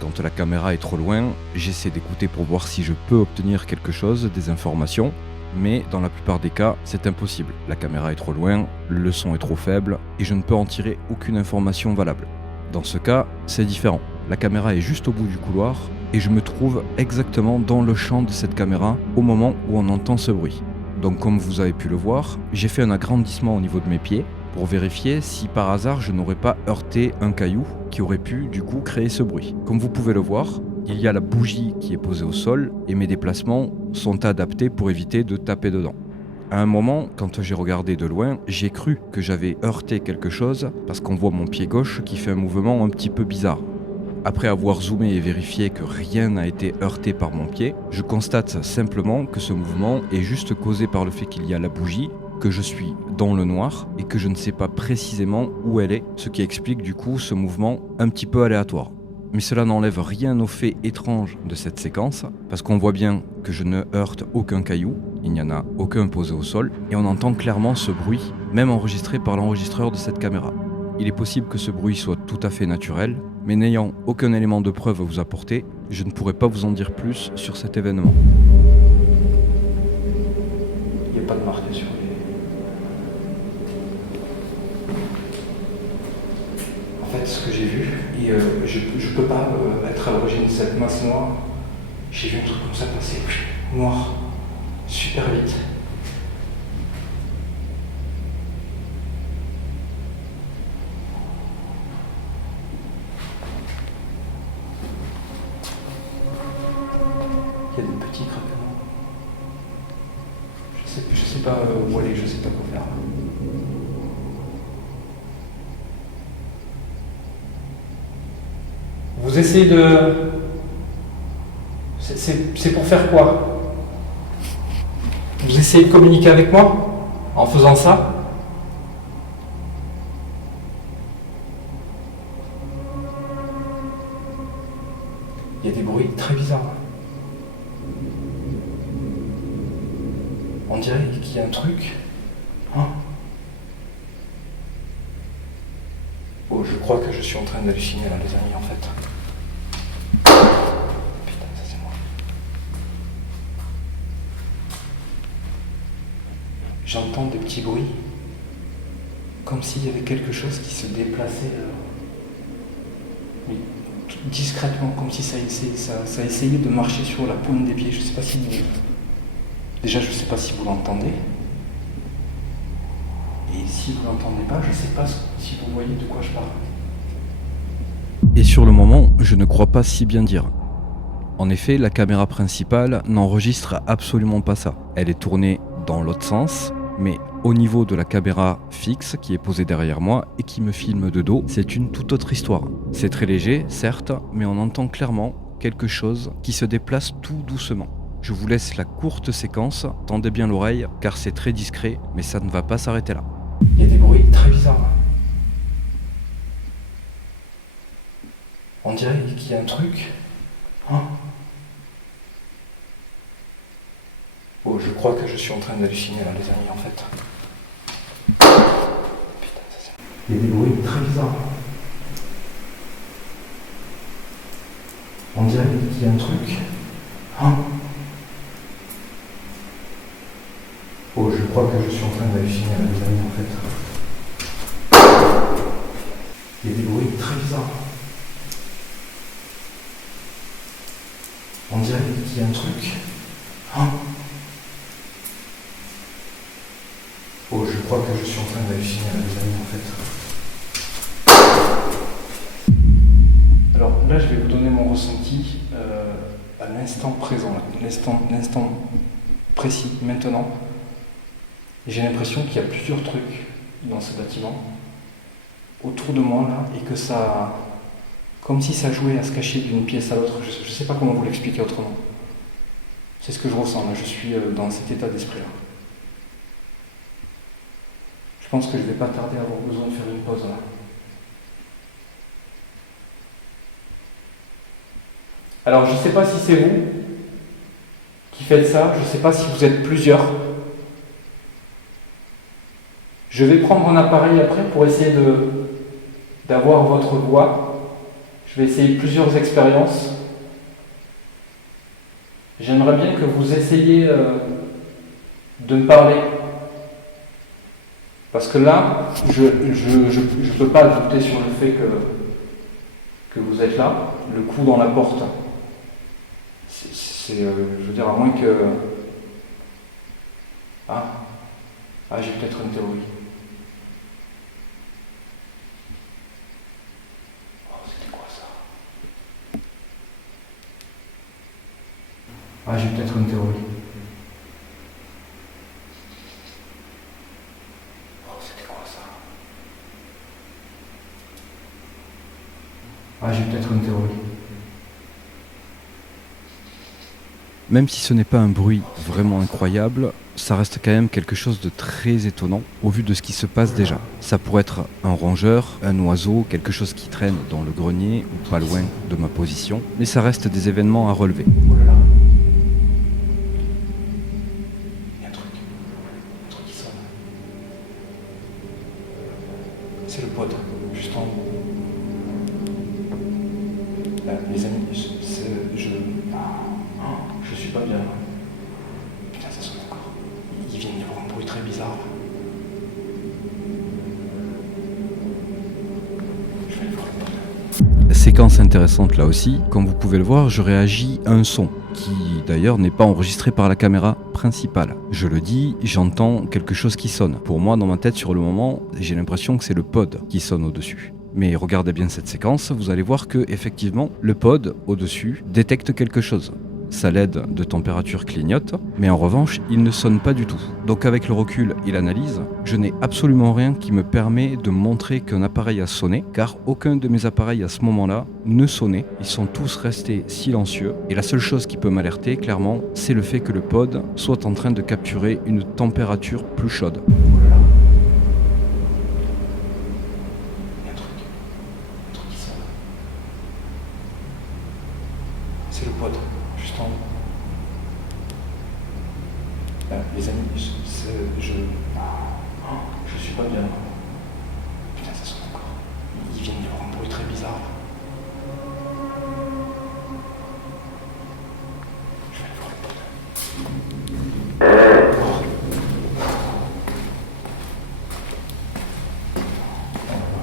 Quand la caméra est trop loin, j'essaie d'écouter pour voir si je peux obtenir quelque chose, des informations, mais dans la plupart des cas, c'est impossible. La caméra est trop loin, le son est trop faible et je ne peux en tirer aucune information valable. Dans ce cas, c'est différent. La caméra est juste au bout du couloir et je me trouve exactement dans le champ de cette caméra au moment où on entend ce bruit. Donc comme vous avez pu le voir, j'ai fait un agrandissement au niveau de mes pieds pour vérifier si par hasard je n'aurais pas heurté un caillou qui aurait pu du coup créer ce bruit. Comme vous pouvez le voir, il y a la bougie qui est posée au sol et mes déplacements sont adaptés pour éviter de taper dedans. À un moment, quand j'ai regardé de loin, j'ai cru que j'avais heurté quelque chose parce qu'on voit mon pied gauche qui fait un mouvement un petit peu bizarre. Après avoir zoomé et vérifié que rien n'a été heurté par mon pied, je constate simplement que ce mouvement est juste causé par le fait qu'il y a la bougie, que je suis dans le noir et que je ne sais pas précisément où elle est, ce qui explique du coup ce mouvement un petit peu aléatoire. Mais cela n'enlève rien au fait étrange de cette séquence, parce qu'on voit bien que je ne heurte aucun caillou, il n'y en a aucun posé au sol, et on entend clairement ce bruit, même enregistré par l'enregistreur de cette caméra. Il est possible que ce bruit soit tout à fait naturel, mais n'ayant aucun élément de preuve à vous apporter, je ne pourrais pas vous en dire plus sur cet événement. Il n'y a pas de marque sur les... En fait, ce que j'ai vu, et je ne peux pas être à l'origine de cette masse noire, j'ai vu un truc comme ça passer, noir, super vite. Il y a des petits craquements. Je sais pas où aller, je sais pas quoi faire. Vous essayez de... C'est pour faire quoi? Vous essayez de communiquer avec moi en faisant ça? Il y a des bruits très bizarres. On dirait qu'il y a un truc. Hein? Oh, je crois que je suis en train d'halluciner là, les amis, en fait. Putain, ça c'est moi. J'entends des petits bruits, comme s'il y avait quelque chose qui se déplaçait, mais discrètement, comme si ça essayait de marcher sur la pointe des pieds. Je sais pas si... Déjà, je ne sais pas si vous l'entendez. Et si vous ne l'entendez pas, je ne sais pas si vous voyez de quoi je parle. Et sur le moment, je ne crois pas si bien dire. En effet, la caméra principale n'enregistre absolument pas ça. Elle est tournée dans l'autre sens, mais au niveau de la caméra fixe qui est posée derrière moi et qui me filme de dos, c'est une toute autre histoire. C'est très léger, certes, mais on entend clairement quelque chose qui se déplace tout doucement. Je vous laisse la courte séquence, tendez bien l'oreille car c'est très discret, mais ça ne va pas s'arrêter là. Il y a des bruits très bizarres. On dirait qu'il y a un truc. Hein? Oh, je crois que je suis en train d'halluciner là, les amis, en fait. Putain, ça c'est... Il y a des bruits très bizarres. On dirait qu'il y a un truc. Hein? Oh, je crois que je suis en train d'halluciner là, les amis, en fait. Il y a des bruits très bizarres. On dirait qu'il y a un truc. Hein? Oh, je crois que je suis en train d'halluciner là, les amis, en fait. Alors là, je vais vous donner mon ressenti à l'instant présent, l'instant précis, maintenant. J'ai l'impression qu'il y a plusieurs trucs dans ce bâtiment. autour de moi là et que ça, comme si ça jouait à se cacher d'une pièce à l'autre. Je ne sais pas comment vous l'expliquer autrement. C'est ce que je ressens là, je suis dans cet état d'esprit là. Je pense que je ne vais pas tarder à avoir besoin de faire une pause là. Alors je ne sais pas si c'est vous qui faites ça, je ne sais pas si vous êtes plusieurs. Je vais prendre un appareil après pour essayer d'avoir votre voix. Je vais essayer plusieurs expériences. J'aimerais bien que vous essayiez de me parler. Parce que là, je ne peux pas douter sur le fait que vous êtes là. Le coup dans la porte, je veux dire, à moins que... j'ai peut-être une théorie. C'était quoi ça? J'ai peut-être une théorie. C'était quoi ça? J'ai peut-être une théorie. Même si ce n'est pas un bruit vraiment incroyable, ça reste quand même quelque chose de très étonnant au vu de ce qui se passe déjà. Ça pourrait être un rongeur, un oiseau, quelque chose qui traîne dans le grenier ou pas loin de ma position, mais ça reste des événements à relever. Oh là là. Il y a un truc qui sonne. C'est le pod, juste en haut. Les amis, je suis pas bien. Putain, ça sonne encore. Il vient d'y avoir un bruit très bizarre là. Je vais aller voir le pod. Séquence intéressante là aussi, comme vous pouvez le voir, je réagis à un son qui d'ailleurs n'est pas enregistré par la caméra principale. Je le dis, j'entends quelque chose qui sonne. Pour moi, dans ma tête, sur le moment, j'ai l'impression que c'est le pod qui sonne au-dessus. Mais regardez bien cette séquence, vous allez voir que effectivement, le pod au-dessus détecte quelque chose. Sa LED de température clignote, mais en revanche, il ne sonne pas du tout. Donc avec le recul et l'analyse, je n'ai absolument rien qui me permet de montrer qu'un appareil a sonné, car aucun de mes appareils à ce moment-là ne sonnait. Ils sont tous restés silencieux, et la seule chose qui peut m'alerter, clairement, c'est le fait que le pod soit en train de capturer une température plus chaude. Oh là là. Il y a un truc qui sonne. C'est le pod, juste en haut. Les amis, je suis pas bien. Putain, ça sonne encore. Il vient d'y avoir un bruit très bizarre là. Je vais aller voir le pod.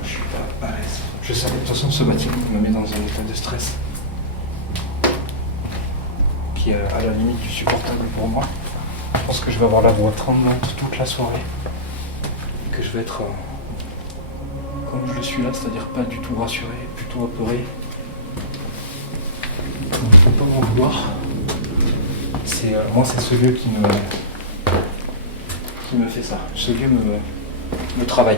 Je suis pas à l'aise. Je savais, de toute façon, ce bâtiment me met dans un état de stress qui est à la limite du supportable pour moi. Je pense que je vais avoir la voix tremblante toute la soirée. Et que je vais être comme je le suis là, c'est-à-dire pas du tout rassuré, plutôt apeuré. Il ne faut pas m'en vouloir. Moi, c'est ce lieu qui me fait ça. Ce lieu me travaille.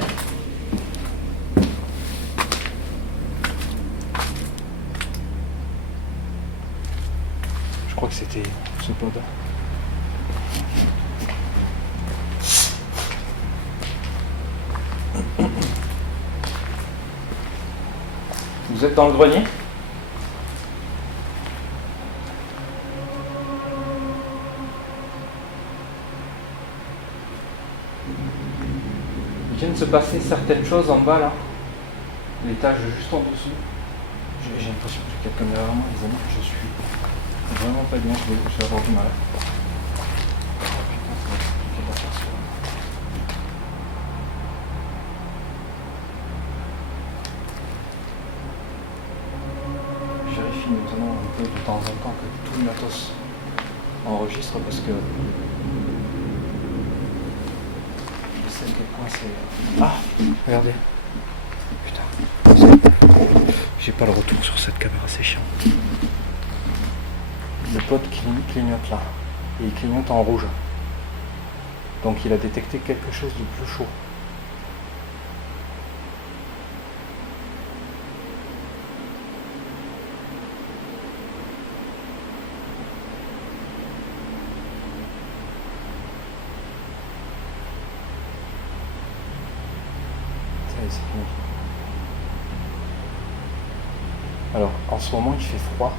Je crois que c'était ce pod. Vous êtes dans le grenier ? Il vient de se passer certaines choses en bas là. L'étage juste en dessous. J'ai l'impression que j'ai quelqu'un derrière moi, les amis. Je suis vraiment pas bien, je vais avoir du mal. Oh putain, ça va être compliqué d'apercevoir. Je vérifie maintenant un peu de temps en temps que tout le matos enregistre parce que je sais à quel point c'est... Regardez. Putain. J'ai pas le retour sur cette caméra, c'est chiant. Le pod clignote là. Et il clignote en rouge. Donc il a détecté quelque chose de plus chaud. cette nuit. Alors, en ce moment, il fait froid,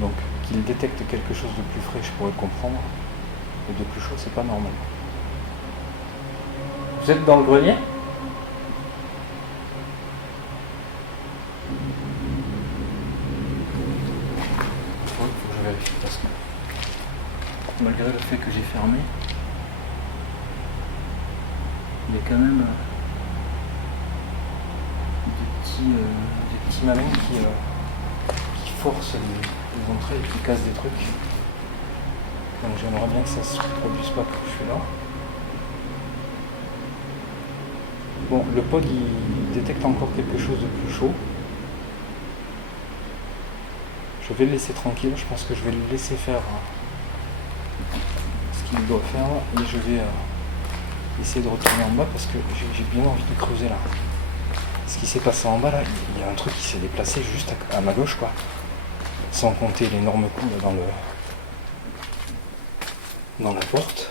donc qu'il détecte quelque chose de plus frais, je pourrais le comprendre, mais de plus chaud, c'est pas normal. Vous êtes dans le grenier ? Oui, il faut que je vérifie parce que malgré le fait que j'ai fermé, il y a quand même des petits malins qui forcent les entrées et qui cassent des trucs. Donc j'aimerais bien que ça se reproduise pas quand je suis là. Bon, le pod il détecte encore quelque chose de plus chaud. Je vais le laisser tranquille, je pense que je vais le laisser faire ce qu'il doit faire et je vais essayer de retourner en bas parce que j'ai bien envie de creuser là. Ce qui s'est passé en bas là, il y a un truc qui s'est déplacé juste à ma gauche quoi. Sans compter l'énorme coup là, dans la porte.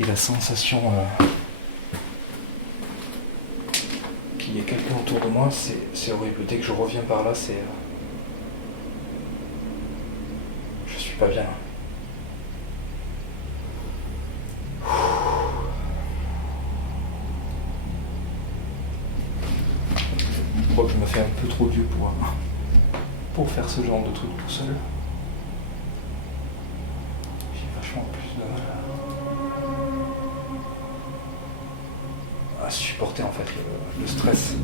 Et la sensation qu'il y ait quelqu'un autour de moi, c'est horrible. Dès que je reviens par là, je suis pas bien. Je crois que je me fais un peu trop vieux pour faire ce genre de truc tout seul. J'ai vachement plus de mal à supporter en fait le stress.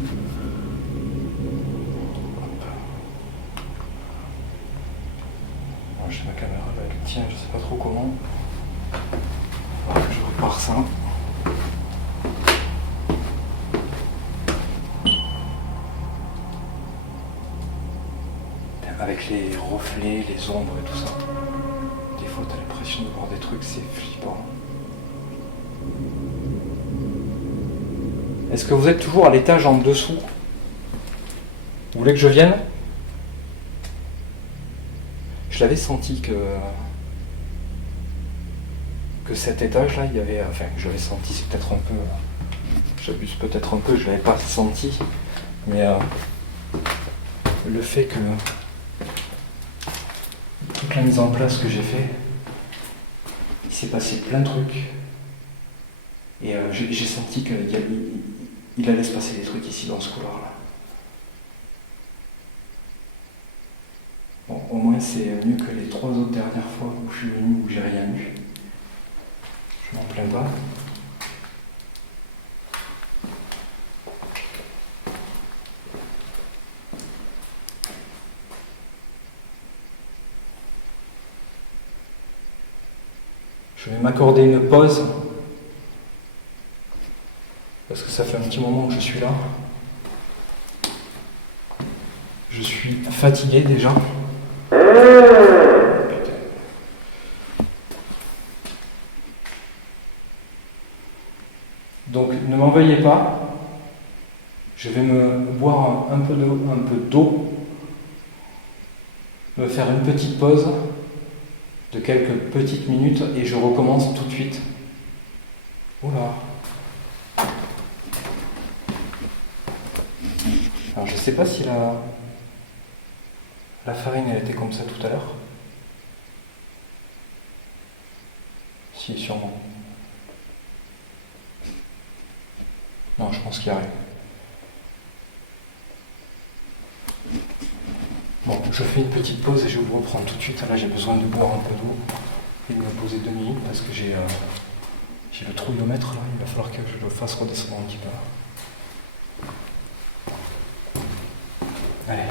Moi, j'ai ma caméra là, elle tient, je sais pas trop comment. Alors que je repars ça. Avec les reflets, les ombres et tout ça. Des fois, t'as l'impression de voir des trucs, c'est flippant. Est-ce que vous êtes toujours à l'étage en dessous ? Vous voulez que je vienne ? Je l'avais senti que cet étage-là, il y avait... Enfin, je l'avais senti, c'est peut-être un peu... J'abuse peut-être un peu, je l'avais pas senti. Mais le fait que... toute la mise en place que j'ai fait, il s'est passé plein de trucs. Et j'ai senti qu'il allait se passer des trucs ici dans ce couloir-là. Bon, au moins c'est mieux que les 3 autres dernières fois où je suis venu, où j'ai rien eu. Je m'en plains pas. Je vais m'accorder une pause. Parce que ça fait un petit moment que je suis là. Je suis fatigué déjà. Putain. Donc ne m'en veuillez pas. Je vais me boire un peu d'eau, me faire une petite pause de quelques petites minutes et je recommence tout de suite. Oula. Alors je sais pas si la farine elle était comme ça tout à l'heure. Si, sûrement. Non, je pense qu'il y a rien. Bon, je fais une petite pause et je vais vous reprendre tout de suite. Là, j'ai besoin de boire un peu d'eau et de me poser 2 minutes parce que j'ai le trouillomètre là. Il va falloir que je le fasse redescendre un petit peu. Allez.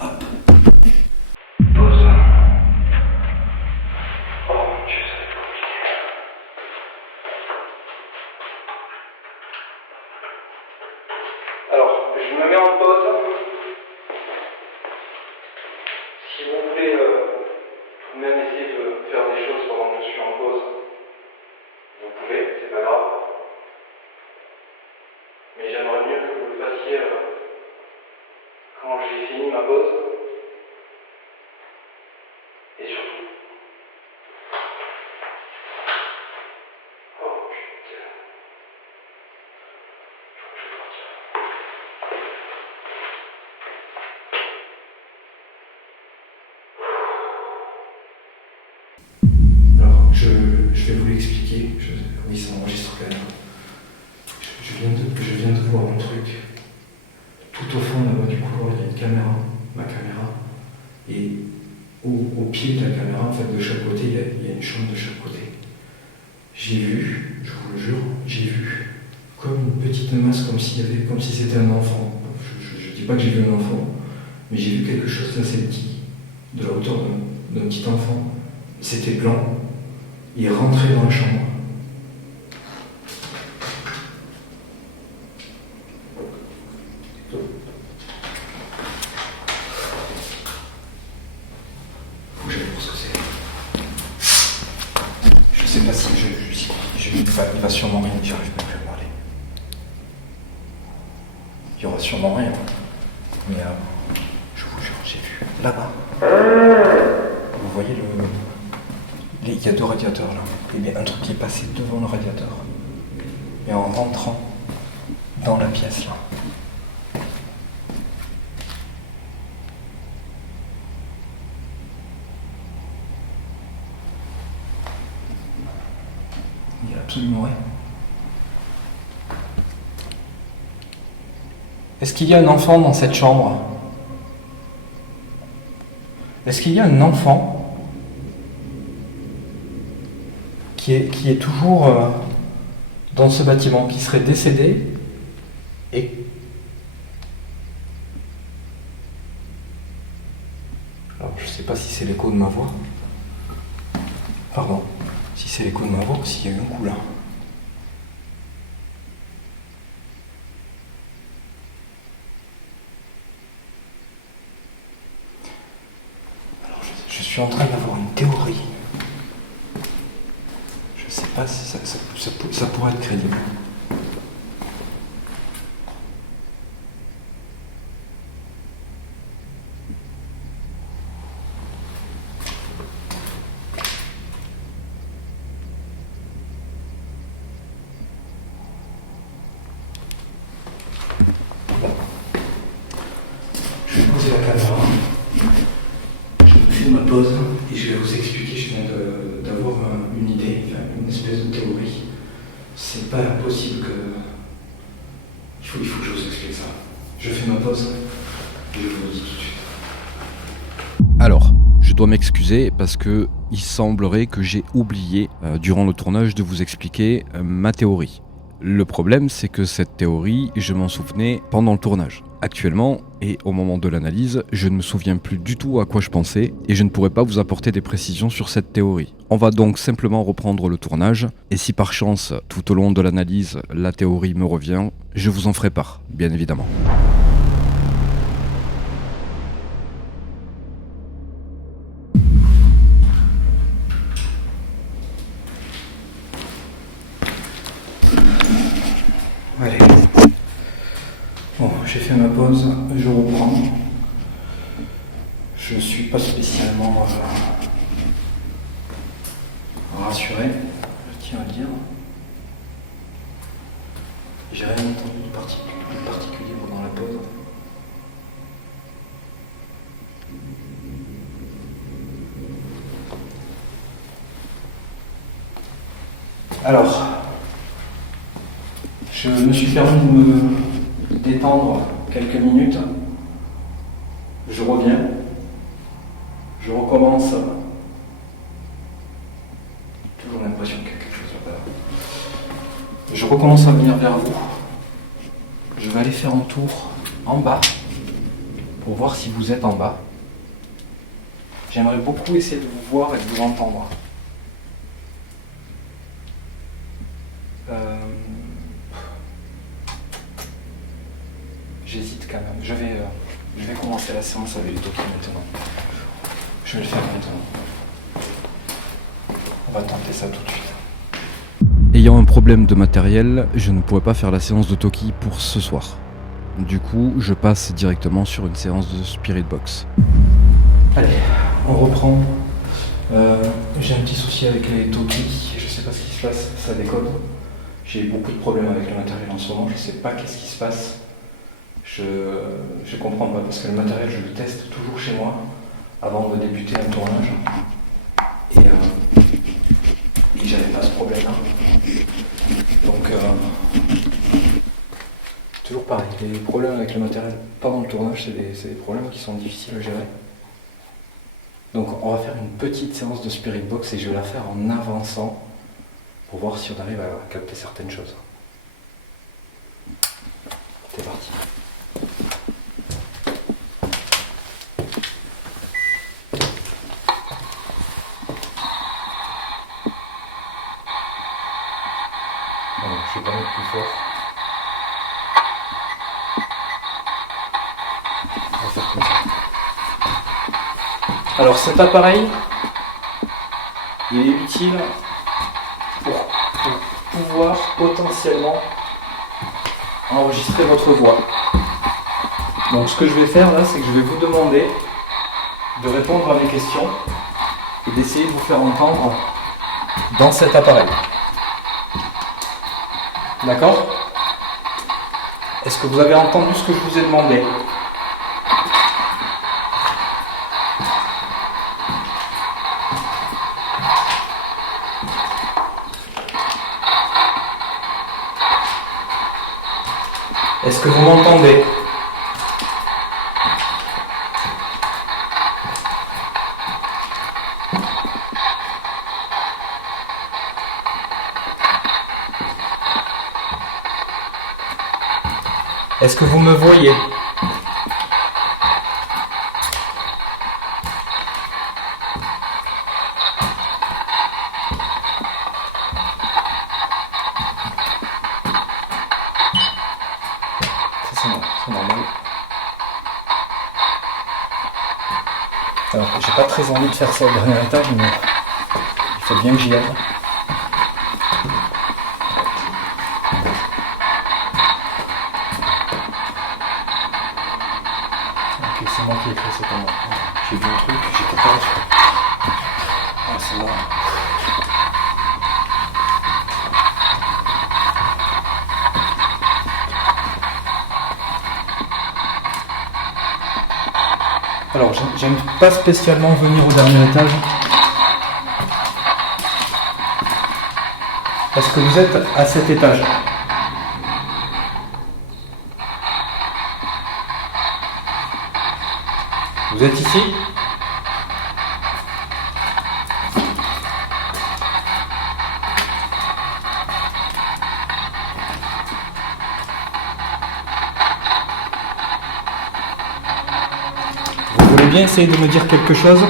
Hop. Pause. Oh mon Dieu, ça va être compliqué. Alors, je me mets en pause. Si vous voulez même essayer de faire des choses pendant que je suis en pause, vous pouvez, c'est pas grave. Mais j'aimerais mieux que vous le fassiez quand j'ai fini ma pause. Et surtout, je vais vous l'expliquer. Oui, ça enregistre quand même. Je viens de voir un truc. Tout au fond là-bas du couloir, il y a une caméra, ma caméra. Et au pied de la caméra, en fait, de chaque côté, il y a une chambre de chaque côté. J'ai vu, je vous le jure, j'ai vu comme une petite masse, comme si c'était un enfant. Je ne dis pas que j'ai vu un enfant, mais j'ai vu quelque chose d'assez petit, de la hauteur d'un petit enfant. C'était blanc. Il rentrait dans la chambre. Faut que j'aille voir ce que c'est. Je sais pas si il va sûrement rien, j'arrive même plus à parler. Il y aura sûrement rien. Mais je vous jure, j'ai vu là-bas. Vous voyez il y a 2 radiateurs là. Et bien un truc qui est passé devant le radiateur. Et en rentrant dans la pièce là. Il n'y a absolument rien. Est-ce qu'il y a un enfant dans cette chambre? Est-ce qu'il y a un enfant qui est toujours dans ce bâtiment, qui serait décédé et alors je sais pas si c'est l'écho de ma voix. Pardon, si c'est l'écho de ma voix ou s'il y a eu un coup là. Alors je suis en train d'avoir une théorie. Je sais pas si ça pourrait être crédible. Je vais poser la caméra. Je me fais ma pause et je vais vous expliquer. Je viens d'avoir une idée, enfin, une espèce de théorie. C'est pas impossible que. Il faut que je vous explique ça. Je fais ma pause et je vous le dis tout de suite. Alors, je dois m'excuser parce que il semblerait que j'ai oublié, durant le tournage, de vous expliquer ma théorie. Le problème, c'est que cette théorie, je m'en souvenais pendant le tournage. Actuellement, et au moment de l'analyse, je ne me souviens plus du tout à quoi je pensais et je ne pourrais pas vous apporter des précisions sur cette théorie. On va donc simplement reprendre le tournage et si par chance, tout au long de l'analyse, la théorie me revient, je vous en ferai part, bien évidemment. Allez. Bon, j'ai fait ma pause, je reprends. Je ne suis pas spécialement rassuré, je tiens à le dire. J'ai rien entendu de particulier pendant la pause. Alors, je me suis permis de me détendre quelques minutes. Je reviens. Je recommence. Toujours l'impression qu'il y a quelque chose là-bas. Je recommence à venir vers vous. Je vais aller faire un tour en bas pour voir si vous êtes en bas. J'aimerais beaucoup essayer de vous voir et de vous entendre. J'hésite quand même. Je vais commencer la séance avec les Toki maintenant. Je vais le faire maintenant. On va tenter ça tout de suite. Ayant un problème de matériel, je ne pourrais pas faire la séance de Toki pour ce soir. Du coup, je passe directement sur une séance de Spirit Box. Allez, on reprend. J'ai un petit souci avec les Toki. Je sais pas ce qui se passe, ça décode. J'ai beaucoup de problèmes avec le matériel en ce moment. Je sais pas qu'est-ce qui se passe. Je comprends pas parce que le matériel, je le teste toujours chez moi avant de débuter un tournage. Et problème. Donc, toujours pareil, les problèmes avec le matériel pendant le tournage, c'est des problèmes qui sont difficiles à gérer. Donc on va faire une petite séance de Spirit Box et je vais la faire en avançant pour voir si on arrive à capter certaines choses. C'est parti. Alors, je vais pas mettre plus fort. On va faire comme ça. Alors cet appareil, il est utile pour pouvoir potentiellement enregistrer votre voix. Donc ce que je vais faire là, c'est que je vais vous demander de répondre à mes questions et d'essayer de vous faire entendre dans cet appareil. D'accord ? Est-ce que vous avez entendu ce que je vous ai demandé ? Est-ce que vous m'entendez ? Est-ce que vous me voyez ? C'est normal. Alors, j'ai pas très envie de faire ça au dernier étage, mais il faut bien que j'y aille. Ok, c'est moi qui ai fait cette endroit. J'ai vu un truc, j'étais pas là-dessus. Ah, c'est moi. Alors, j'aime pas spécialement venir au dernier étage parce que vous êtes à cet étage. Vous êtes ici ? Vous voulez bien essayer de me dire quelque chose ?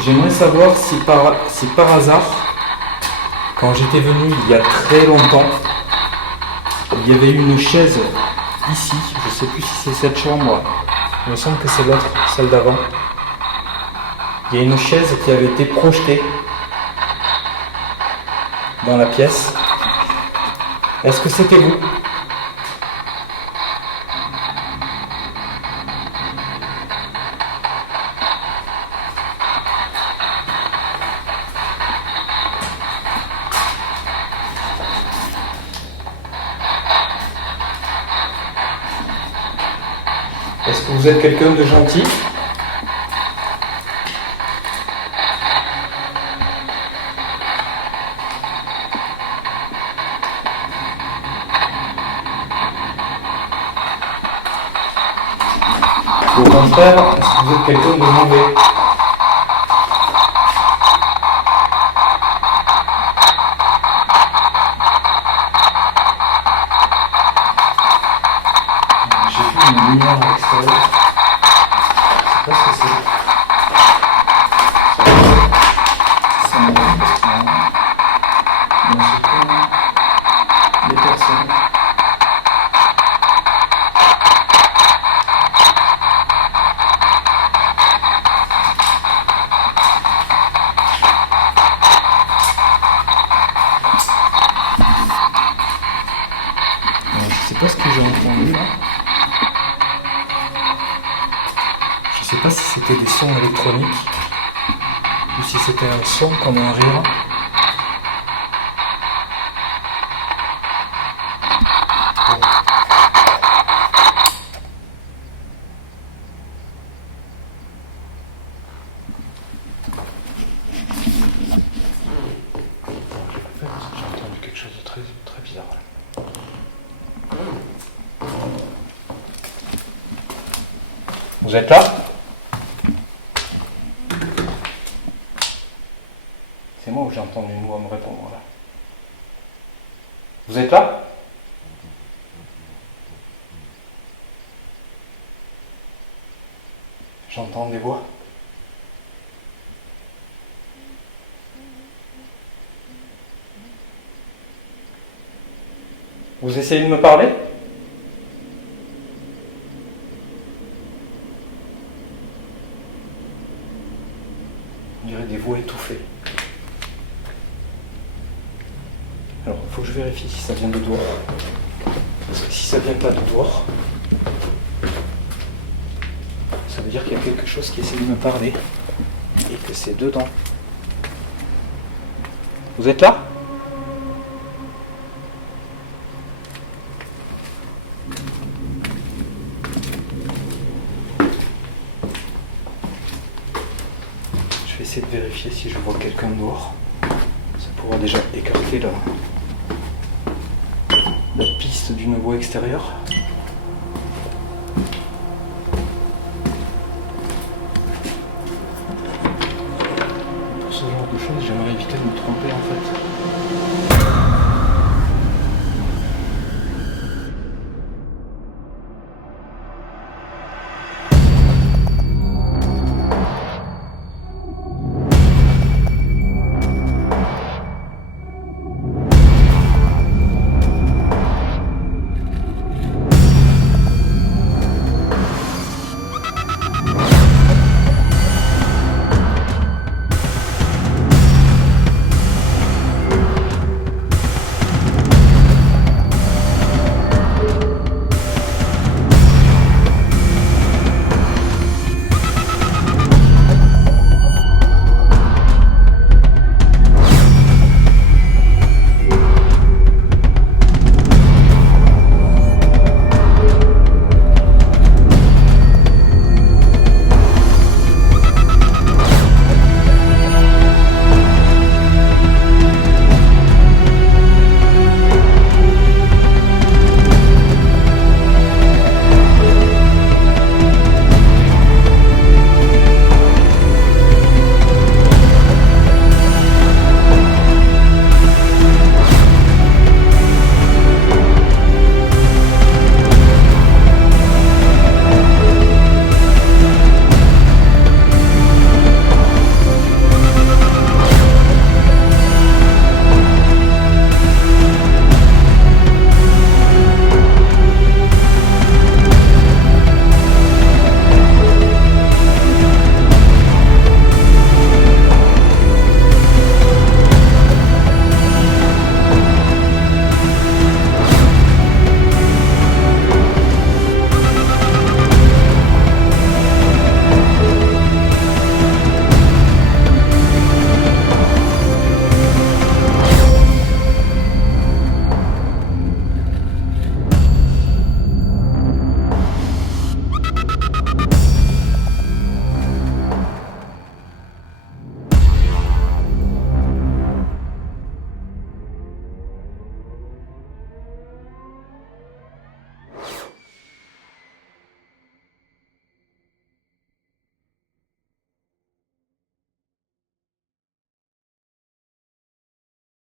J'aimerais savoir si par hasard, quand j'étais venu il y a très longtemps, il y avait une chaise ici, je ne sais plus si c'est cette chambre, il me semble que c'est l'autre, celle d'avant. Il y a une chaise qui avait été projetée dans la pièce. Est-ce que c'était vous ? Est-ce que vous êtes quelqu'un de gentil ? Ou au contraire, est-ce que vous êtes quelqu'un de mauvais ? J'ai vu une lumière à l'extérieur. Je sais pas ce que c'est. Ça me dit parce qu'il y a des personnes. des sons électroniques ou si c'était un son comme un rire. J'ai entendu quelque chose de très, très bizarre là. Vous êtes là? C'est moi ou j'ai entendu une voix me répondre là? Vous êtes là? J'entends des voix. Vous essayez de me parler? On dirait des voix étouffées. Alors, il faut que je vérifie si ça vient de dehors. Parce que si ça vient pas de dehors, ça veut dire qu'il y a quelque chose qui essaie de me parler. Et que c'est dedans. Vous êtes là? Je vais essayer de vérifier si je vois quelqu'un dehors. Ça pourra déjà écarter la piste d'une voie extérieure. Pour ce genre de choses, j'aimerais éviter de me tromper en fait.